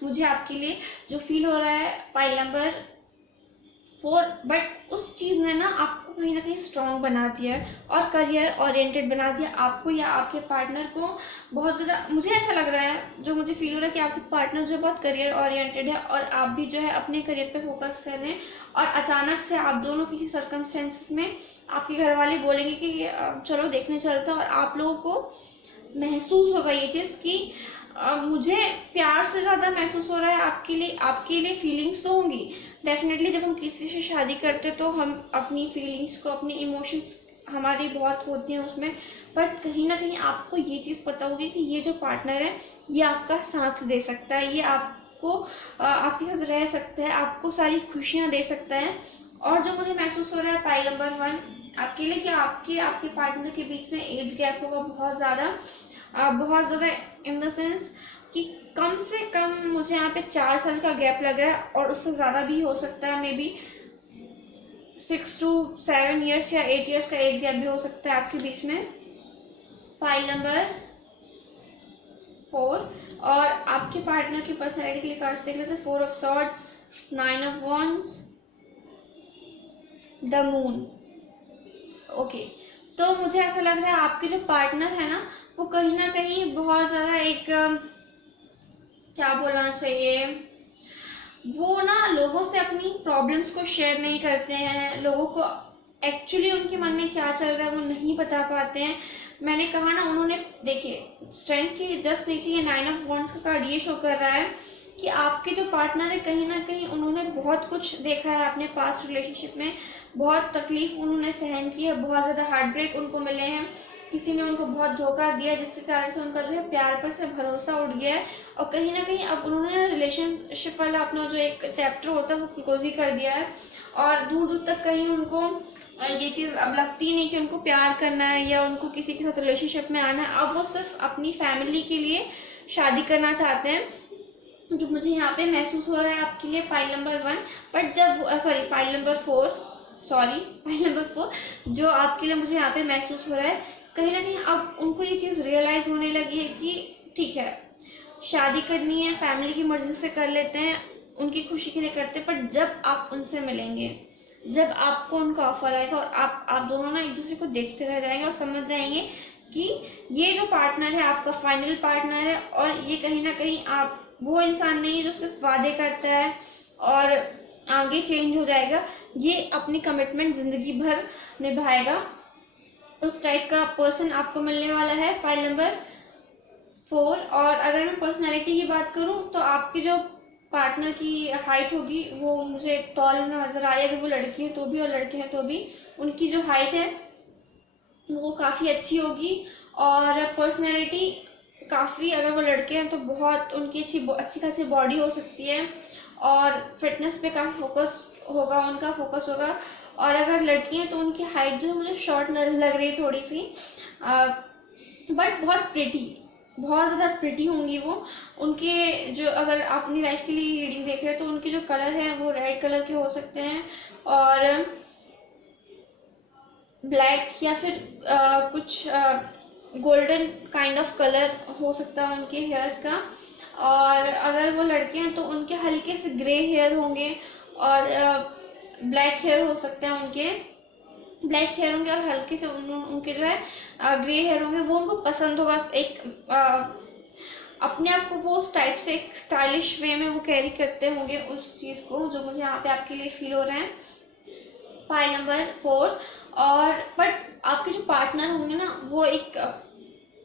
मुझे आपके लिए जो फील हो रहा है पाइल नंबर 4, बट उस चीज ने ना आपको कहीं ना कहीं स्ट्रांग बना दिया है और करियर ओरिएंटेड बना दिया आपको या आपके पार्टनर को बहुत ज़्यादा। मुझे ऐसा लग रहा है, जो मुझे फील हो रहा है कि आपके पार्टनर जो बहुत करियर ओरिएंटेड है और आप भी जो है अपने करियर पे फोकस कर रहे हैं, और अचानक से आप दोनों किसी सर्कमस्टेंसेस में आपके घर वाले बोलेंगे कि चलो देखने चलते हैं, और आप लोगों को महसूस होगा ये चीज़ कि मुझे प्यार से ज़्यादा महसूस हो रहा है आपके लिए फीलिंग्स तो होंगी डेफिनेटली। जब हम किसी से शादी करते तो हम अपनी फीलिंग्स को, अपनी इमोशंस हमारी बहुत होती हैं उसमें, बट कहीं ना कहीं आपको ये चीज़ पता होगी कि ये जो पार्टनर है ये आपका साथ दे सकता है, ये आपको आपके साथ रह सकता है, आपको सारी खुशियाँ दे सकता है। और जो मुझे महसूस हो रहा है पाई नंबर 1 आपके लिए, कि आपके पार्टनर के बीच में एज गैप होगा बहुत ज़्यादा इन द सेंस कि कम से कम मुझे यहाँ पे 4 साल का गैप लग रहा है, और उससे ज़्यादा भी हो सकता है, मे बी 6 to 7 years या 8 years का एज गैप भी हो सकता है आपके बीच में। फाइल नंबर 4, और आपके पार्टनर की पर्सनैलिटी के लिए कार्ड्स देख लेते हैं। 4 of Swords, 9 of Wands, the moon. Okay, तो मुझे ऐसा लग रहा है आपके जो पार्टनर है ना वो कहीं ना कहीं बहुत ज़्यादा एक क्या बोलना चाहिए, वो ना लोगों से अपनी प्रॉब्लम्स को शेयर नहीं करते हैं, लोगों को एक्चुअली उनके मन में क्या चल रहा है वो नहीं बता पाते हैं। मैंने कहा ना, उन्होंने देखिए स्ट्रेंथ की जस्ट नीचे ये 9 of Wands का कार्ड ये शो कर रहा है कि आपके जो पार्टनर है कहीं ना कहीं उन्होंने बहुत कुछ देखा है अपने पास्ट रिलेशनशिप में, बहुत तकलीफ उन्होंने सहन की है, बहुत ज़्यादा हार्ट ब्रेक उनको मिले हैं, किसी ने उनको बहुत धोखा दिया जिसके कारण से उनका जो है प्यार पर से भरोसा उठ गया है, और कहीं ना कहीं अब उन्होंने रिलेशनशिप वाला अपना जो एक चैप्टर होता है वो क्लोज ही कर दिया है, और दूर दूर तक कहीं उनको ये चीज़ अब लगती नहीं कि उनको प्यार करना है या उनको किसी के साथ रिलेशनशिप में आना है। अब वो सिर्फ अपनी फैमिली के लिए शादी करना चाहते हैं, जो मुझे यहाँ पे महसूस हो रहा है आपके लिए पाइल नंबर 1। बट जब पाइल नंबर 4 जो आपके लिए मुझे यहाँ पे महसूस हो रहा है, कहीं ना कहीं अब उनको ये चीज़ रियलाइज होने लगी है कि ठीक है शादी करनी है, फैमिली की मर्जी से कर लेते हैं, उनकी खुशी के लिए करते हैं, बट जब आप उनसे मिलेंगे, जब आपको उनका ऑफर आएगा और आप दोनों ना एक दूसरे को देखते रह जाएंगे और समझ जाएंगे कि ये जो पार्टनर है आपका फाइनल पार्टनर है, और ये कहीं ना कहीं आप वो इंसान नहीं है जो सिर्फ वादे करता है और आगे चेंज हो जाएगा, ये अपनी कमिटमेंट जिंदगी भर निभाएगा। उस टाइप का पर्सन आपको मिलने वाला है फाइल नंबर 4। और अगर मैं पर्सनैलिटी की बात करूं तो आपकी जो पार्टनर की हाइट होगी वो मुझे टॉल में नजर आ रही है, अगर वो लड़की है तो भी और लड़के हैं तो भी उनकी जो हाइट है वो काफ़ी अच्छी होगी, और पर्सनैलिटी काफ़ी, अगर वो लड़के हैं तो बहुत उनकी अच्छी खासी बॉडी हो सकती है, और फिटनेस पे काफ़ी उनका फोकस होगा। और अगर लड़की हैं तो उनकी हाइट जो है मुझे शॉर्ट लग रही है थोड़ी सी, बट बहुत ज़्यादा प्रिटी होंगी वो। उनके जो, अगर आप अपनी वाइफ के लिए रीडिंग देख रहे हैं तो उनके जो कलर है वो रेड कलर के हो सकते हैं, और ब्लैक या फिर कुछ गोल्डन काइंड ऑफ कलर हो सकता है उनके हेयर्स का। और अगर वो लड़के हैं तो उनके हल्के से ग्रे हेयर होंगे, और ब्लैक हेयर हो सकते हैं उनके, और हल्के से उनके जो है ग्रे हेयर होंगे, वो उनको पसंद होगा। एक अपने आप को वो उस टाइप से एक स्टाइलिश वे में वो कैरी करते होंगे उस चीज़ को, जो मुझे यहाँ पे आपके लिए फील हो रहा है फाइल नंबर 4। और बट आपके जो पार्टनर होंगे ना वो एक,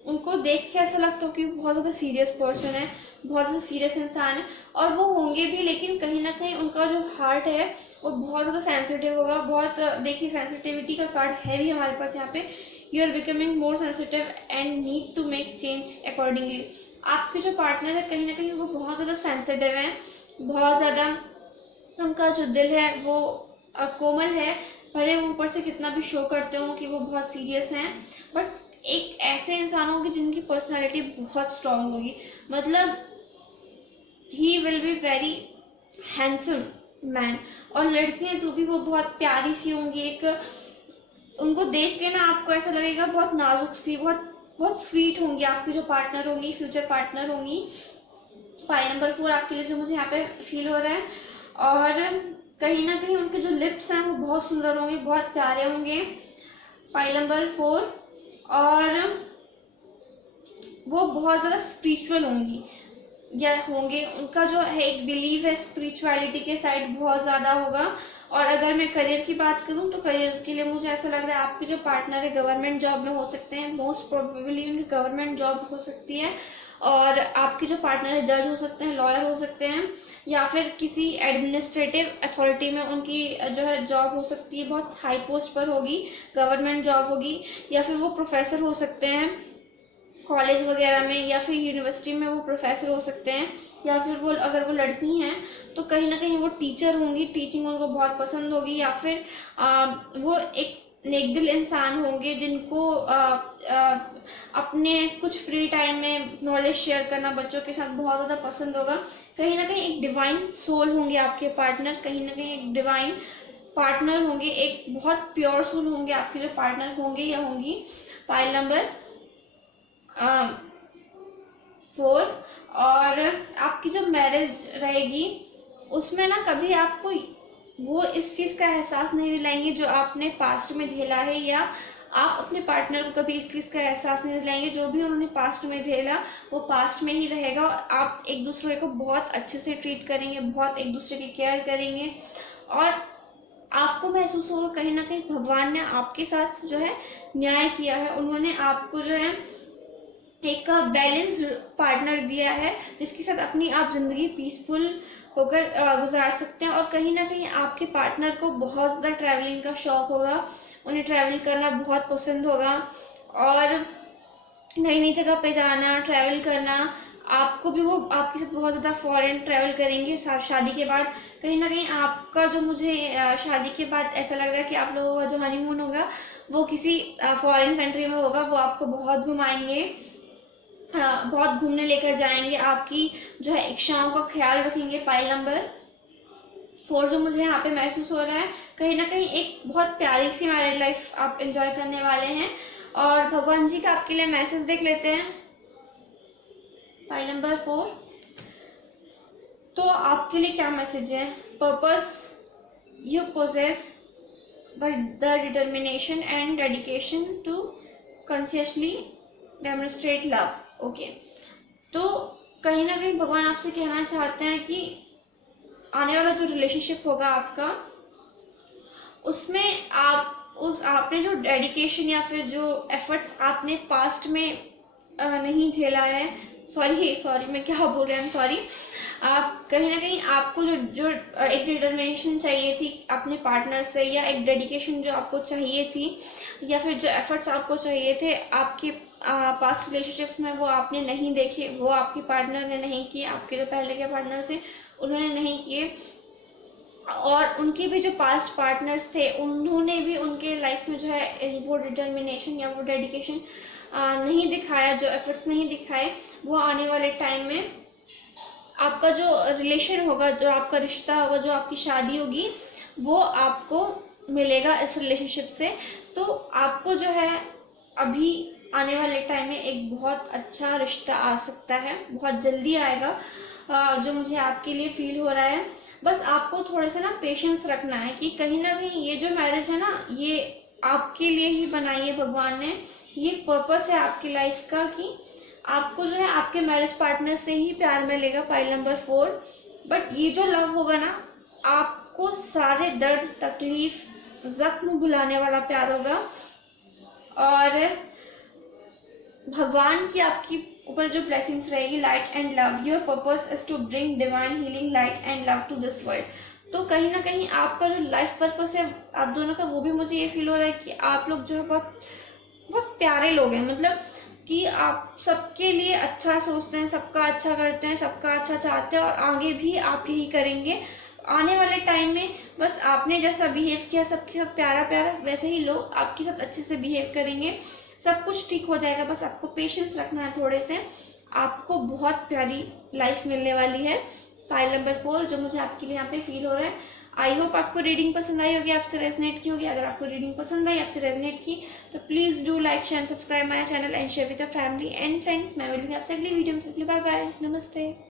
उनको देख के ऐसा लगता हो कि बहुत ज़्यादा सीरियस पर्सन है, बहुत ज़्यादा सीरियस इंसान है, और वो होंगे भी, लेकिन कहीं ना कहीं उनका जो हार्ट है वो बहुत ज़्यादा सेंसिटिव होगा। बहुत, देखिए सेंसिटिविटी का कार्ड है भी हमारे पास यहाँ पे, you are becoming more sensitive and need to make change accordingly. आपके जो पार्टनर है कहीं ना कहीं वो बहुत ज़्यादा सेंसिटिव है, बहुत ज़्यादा उनका जो दिल है वो कोमल है, भले वो ऊपर से कितना भी शो करते हो कि वो बहुत सीरियस हैं, बट एक ऐसे इंसान होंगे जिनकी पर्सनालिटी बहुत स्ट्रांग होगी, मतलब he will be very handsome man. और लड़कियां तो भी वो बहुत प्यारी सी होंगी, एक उनको देख के ना आपको ऐसा लगेगा बहुत नाजुक सी, बहुत स्वीट होंगी आपकी जो पार्टनर होंगी, फ्यूचर पार्टनर होंगी। फाइल नंबर 4 आपके लिए जो मुझे यहाँ पे फील हो रहा है। और कहीं ना कहीं उनके जो लिप्स हैं वो बहुत सुंदर होंगे, बहुत प्यारे होंगे। पाइल नंबर 4, और वो बहुत ज़्यादा स्पिरिचुअल होंगी या होंगे। उनका जो है एक बिलीव है स्पिरिचुअलिटी के साइड बहुत ज़्यादा होगा। और अगर मैं करियर की बात करूं तो करियर के लिए मुझे ऐसा लग रहा है आपके जो पार्टनर है गवर्नमेंट जॉब में हो सकते हैं, मोस्ट प्रोबेबली उनकी गवर्नमेंट जॉब हो सकती है। और आपके जो पार्टनर है जज हो सकते हैं, लॉयर हो सकते हैं, या फिर किसी एडमिनिस्ट्रेटिव अथॉरिटी में उनकी जो है जॉब हो सकती है, बहुत हाई पोस्ट पर होगी, गवर्नमेंट जॉब होगी। या फिर वो प्रोफेसर हो सकते हैं कॉलेज वगैरह में, या फिर यूनिवर्सिटी में वो प्रोफेसर हो सकते हैं। या फिर वो अगर वो लड़की हैं तो कहीं ना कहीं वो टीचर होंगी, टीचिंग उनको बहुत पसंद होगी। या फिर वो एक नेकदिल इंसान होंगे जिनको अपने कुछ फ्री टाइम में नॉलेज शेयर करना बच्चों के साथ बहुत ज़्यादा पसंद होगा। कहीं ना कहीं एक डिवाइन सोल होंगे आपके पार्टनर, कहीं ना कहीं एक डिवाइन पार्टनर होंगे, एक बहुत प्योर सोल होंगे आपके जो पार्टनर होंगे या होंगी। पाइल नंबर 4, और आपकी जो मैरिज रहेगी उसमें ना कभी आपको वो इस चीज़ का एहसास नहीं दिलाएंगे जो आपने पास्ट में झेला है, या आप अपने पार्टनर को कभी इस चीज़ का एहसास नहीं दिलाएंगे जो भी उन्होंने पास्ट में झेला वो पास्ट में ही रहेगा। और आप एक दूसरे को बहुत अच्छे से ट्रीट करेंगे, बहुत एक दूसरे की केयर करेंगे, और आपको महसूस होगा कहीं ना कहीं भगवान ने आपके साथ जो है न्याय किया है। उन्होंने आपको जो है एक बैलेंस्ड पार्टनर दिया है जिसके साथ अपनी आप जिंदगी पीसफुल होकर गुजार सकते हैं। और कहीं ना कहीं आपके पार्टनर को बहुत ज़्यादा ट्रैवलिंग का शौक होगा, उन्हें ट्रैवल करना बहुत पसंद होगा, और नई नई जगह पे जाना, ट्रैवल करना। आपको भी वो आपके साथ बहुत ज़्यादा फॉरेन ट्रैवल करेंगे शादी के बाद। कहीं ना कहीं आपका जो मुझे शादी के बाद ऐसा लग रहा है कि आप लोगों का जो हनीमून होगा वो किसी फॉरेन कंट्री में होगा। वो आपको बहुत घुमाएंगे, बहुत घूमने लेकर जाएंगे, आपकी जो है इच्छाओं का ख्याल रखेंगे। पाइल नंबर 4 जो मुझे यहाँ पे महसूस हो रहा है, कहीं ना कहीं एक बहुत प्यारी सी मैरिड लाइफ आप एंजॉय करने वाले हैं। और भगवान जी का आपके लिए मैसेज देख लेते हैं। पाइल नंबर 4, तो आपके लिए क्या मैसेज है? Purpose, you possess the determination and dedication to consciously demonstrate love. Okay, तो कहीं ना कहीं भगवान आपसे कहना चाहते हैं कि आने वाला जो रिलेशनशिप होगा आपका, उसमें आपने जो डेडिकेशन या फिर जो एफर्ट्स आपने पास्ट में नहीं झेला है, सॉरी मैं क्या बोल रही हूँ, सॉरी। आप कहीं ना कहीं आपको जो एक डिटर्मिनेशन चाहिए थी अपने पार्टनर से, या एक डेडिकेशन जो आपको चाहिए थी, या फिर जो एफर्ट्स आपको चाहिए थे आपके पास्ट रिलेशनशिप्स में, वो आपने नहीं देखे, वो आपके पार्टनर ने नहीं किए, आपके जो पहले के पार्टनर थे उन्होंने नहीं किए। और उनके भी जो पास्ट पार्टनर्स थे उन्होंने भी उनके लाइफ में जो है वो डिटर्मिनेशन या वो डेडिकेशन नहीं दिखाया, जो एफर्ट्स नहीं दिखाए। वो आने वाले टाइम में आपका जो रिलेशन होगा, जो आपका रिश्ता होगा, जो आपकी शादी होगी, वो आपको मिलेगा इस रिलेशनशिप से। तो आपको जो है अभी आने वाले टाइम में एक बहुत अच्छा रिश्ता आ सकता है, बहुत जल्दी आएगा, जो मुझे आपके लिए फील हो रहा है। बस आपको थोड़ा सा ना पेशेंस रखना है कि कहीं ना कहीं ये जो मैरिज है ना, ये आपके लिए ही बनाई है भगवान ने। ये पर्पस है आपकी लाइफ का कि आपको जो है आपके मैरिज पार्टनर से ही प्यार मिलेगा। पाइल नंबर 4, बट ये जो लव होगा ना, आपको सारे दर्द, तकलीफ, जख्म भुलाने वाला प्यार होगा। और भगवान की आपकी ऊपर जो ब्लेसिंग्स रहेगी, light and love, your purpose is to bring divine healing light and love to this world. तो कहीं ना कहीं आपका जो लाइफ पर्पस है आप दोनों का, वो भी मुझे ये फील हो रहा है कि आप लोग जो है बहुत बहुत प्यारे लोग हैं। मतलब कि आप सबके लिए अच्छा सोचते हैं, सबका अच्छा करते हैं, सबका अच्छा चाहते हैं, और आगे भी आप यही करेंगे। आने वाले टाइम में बस आपने जैसा बिहेव किया सबके साथ प्यारा प्यारा, वैसे ही लोग आपके साथ अच्छे से बिहेव करेंगे, सब कुछ ठीक हो जाएगा। बस आपको पेशेंस रखना है थोड़े से, आपको बहुत प्यारी लाइफ मिलने वाली है। पाइल नंबर 4 जो मुझे आपके लिए यहाँ पे फील हो रहा है। आई होप आपको रीडिंग पसंद आई होगी, आपसे रेजनेट की होगी। अगर आपको रीडिंग पसंद आई, आपसे रेजनेट की, तो please do like, share and subscribe my channel and share with your family and friends. मैं मिलूंगी आपसे अगली वीडियो में। बाय बाय, नमस्ते।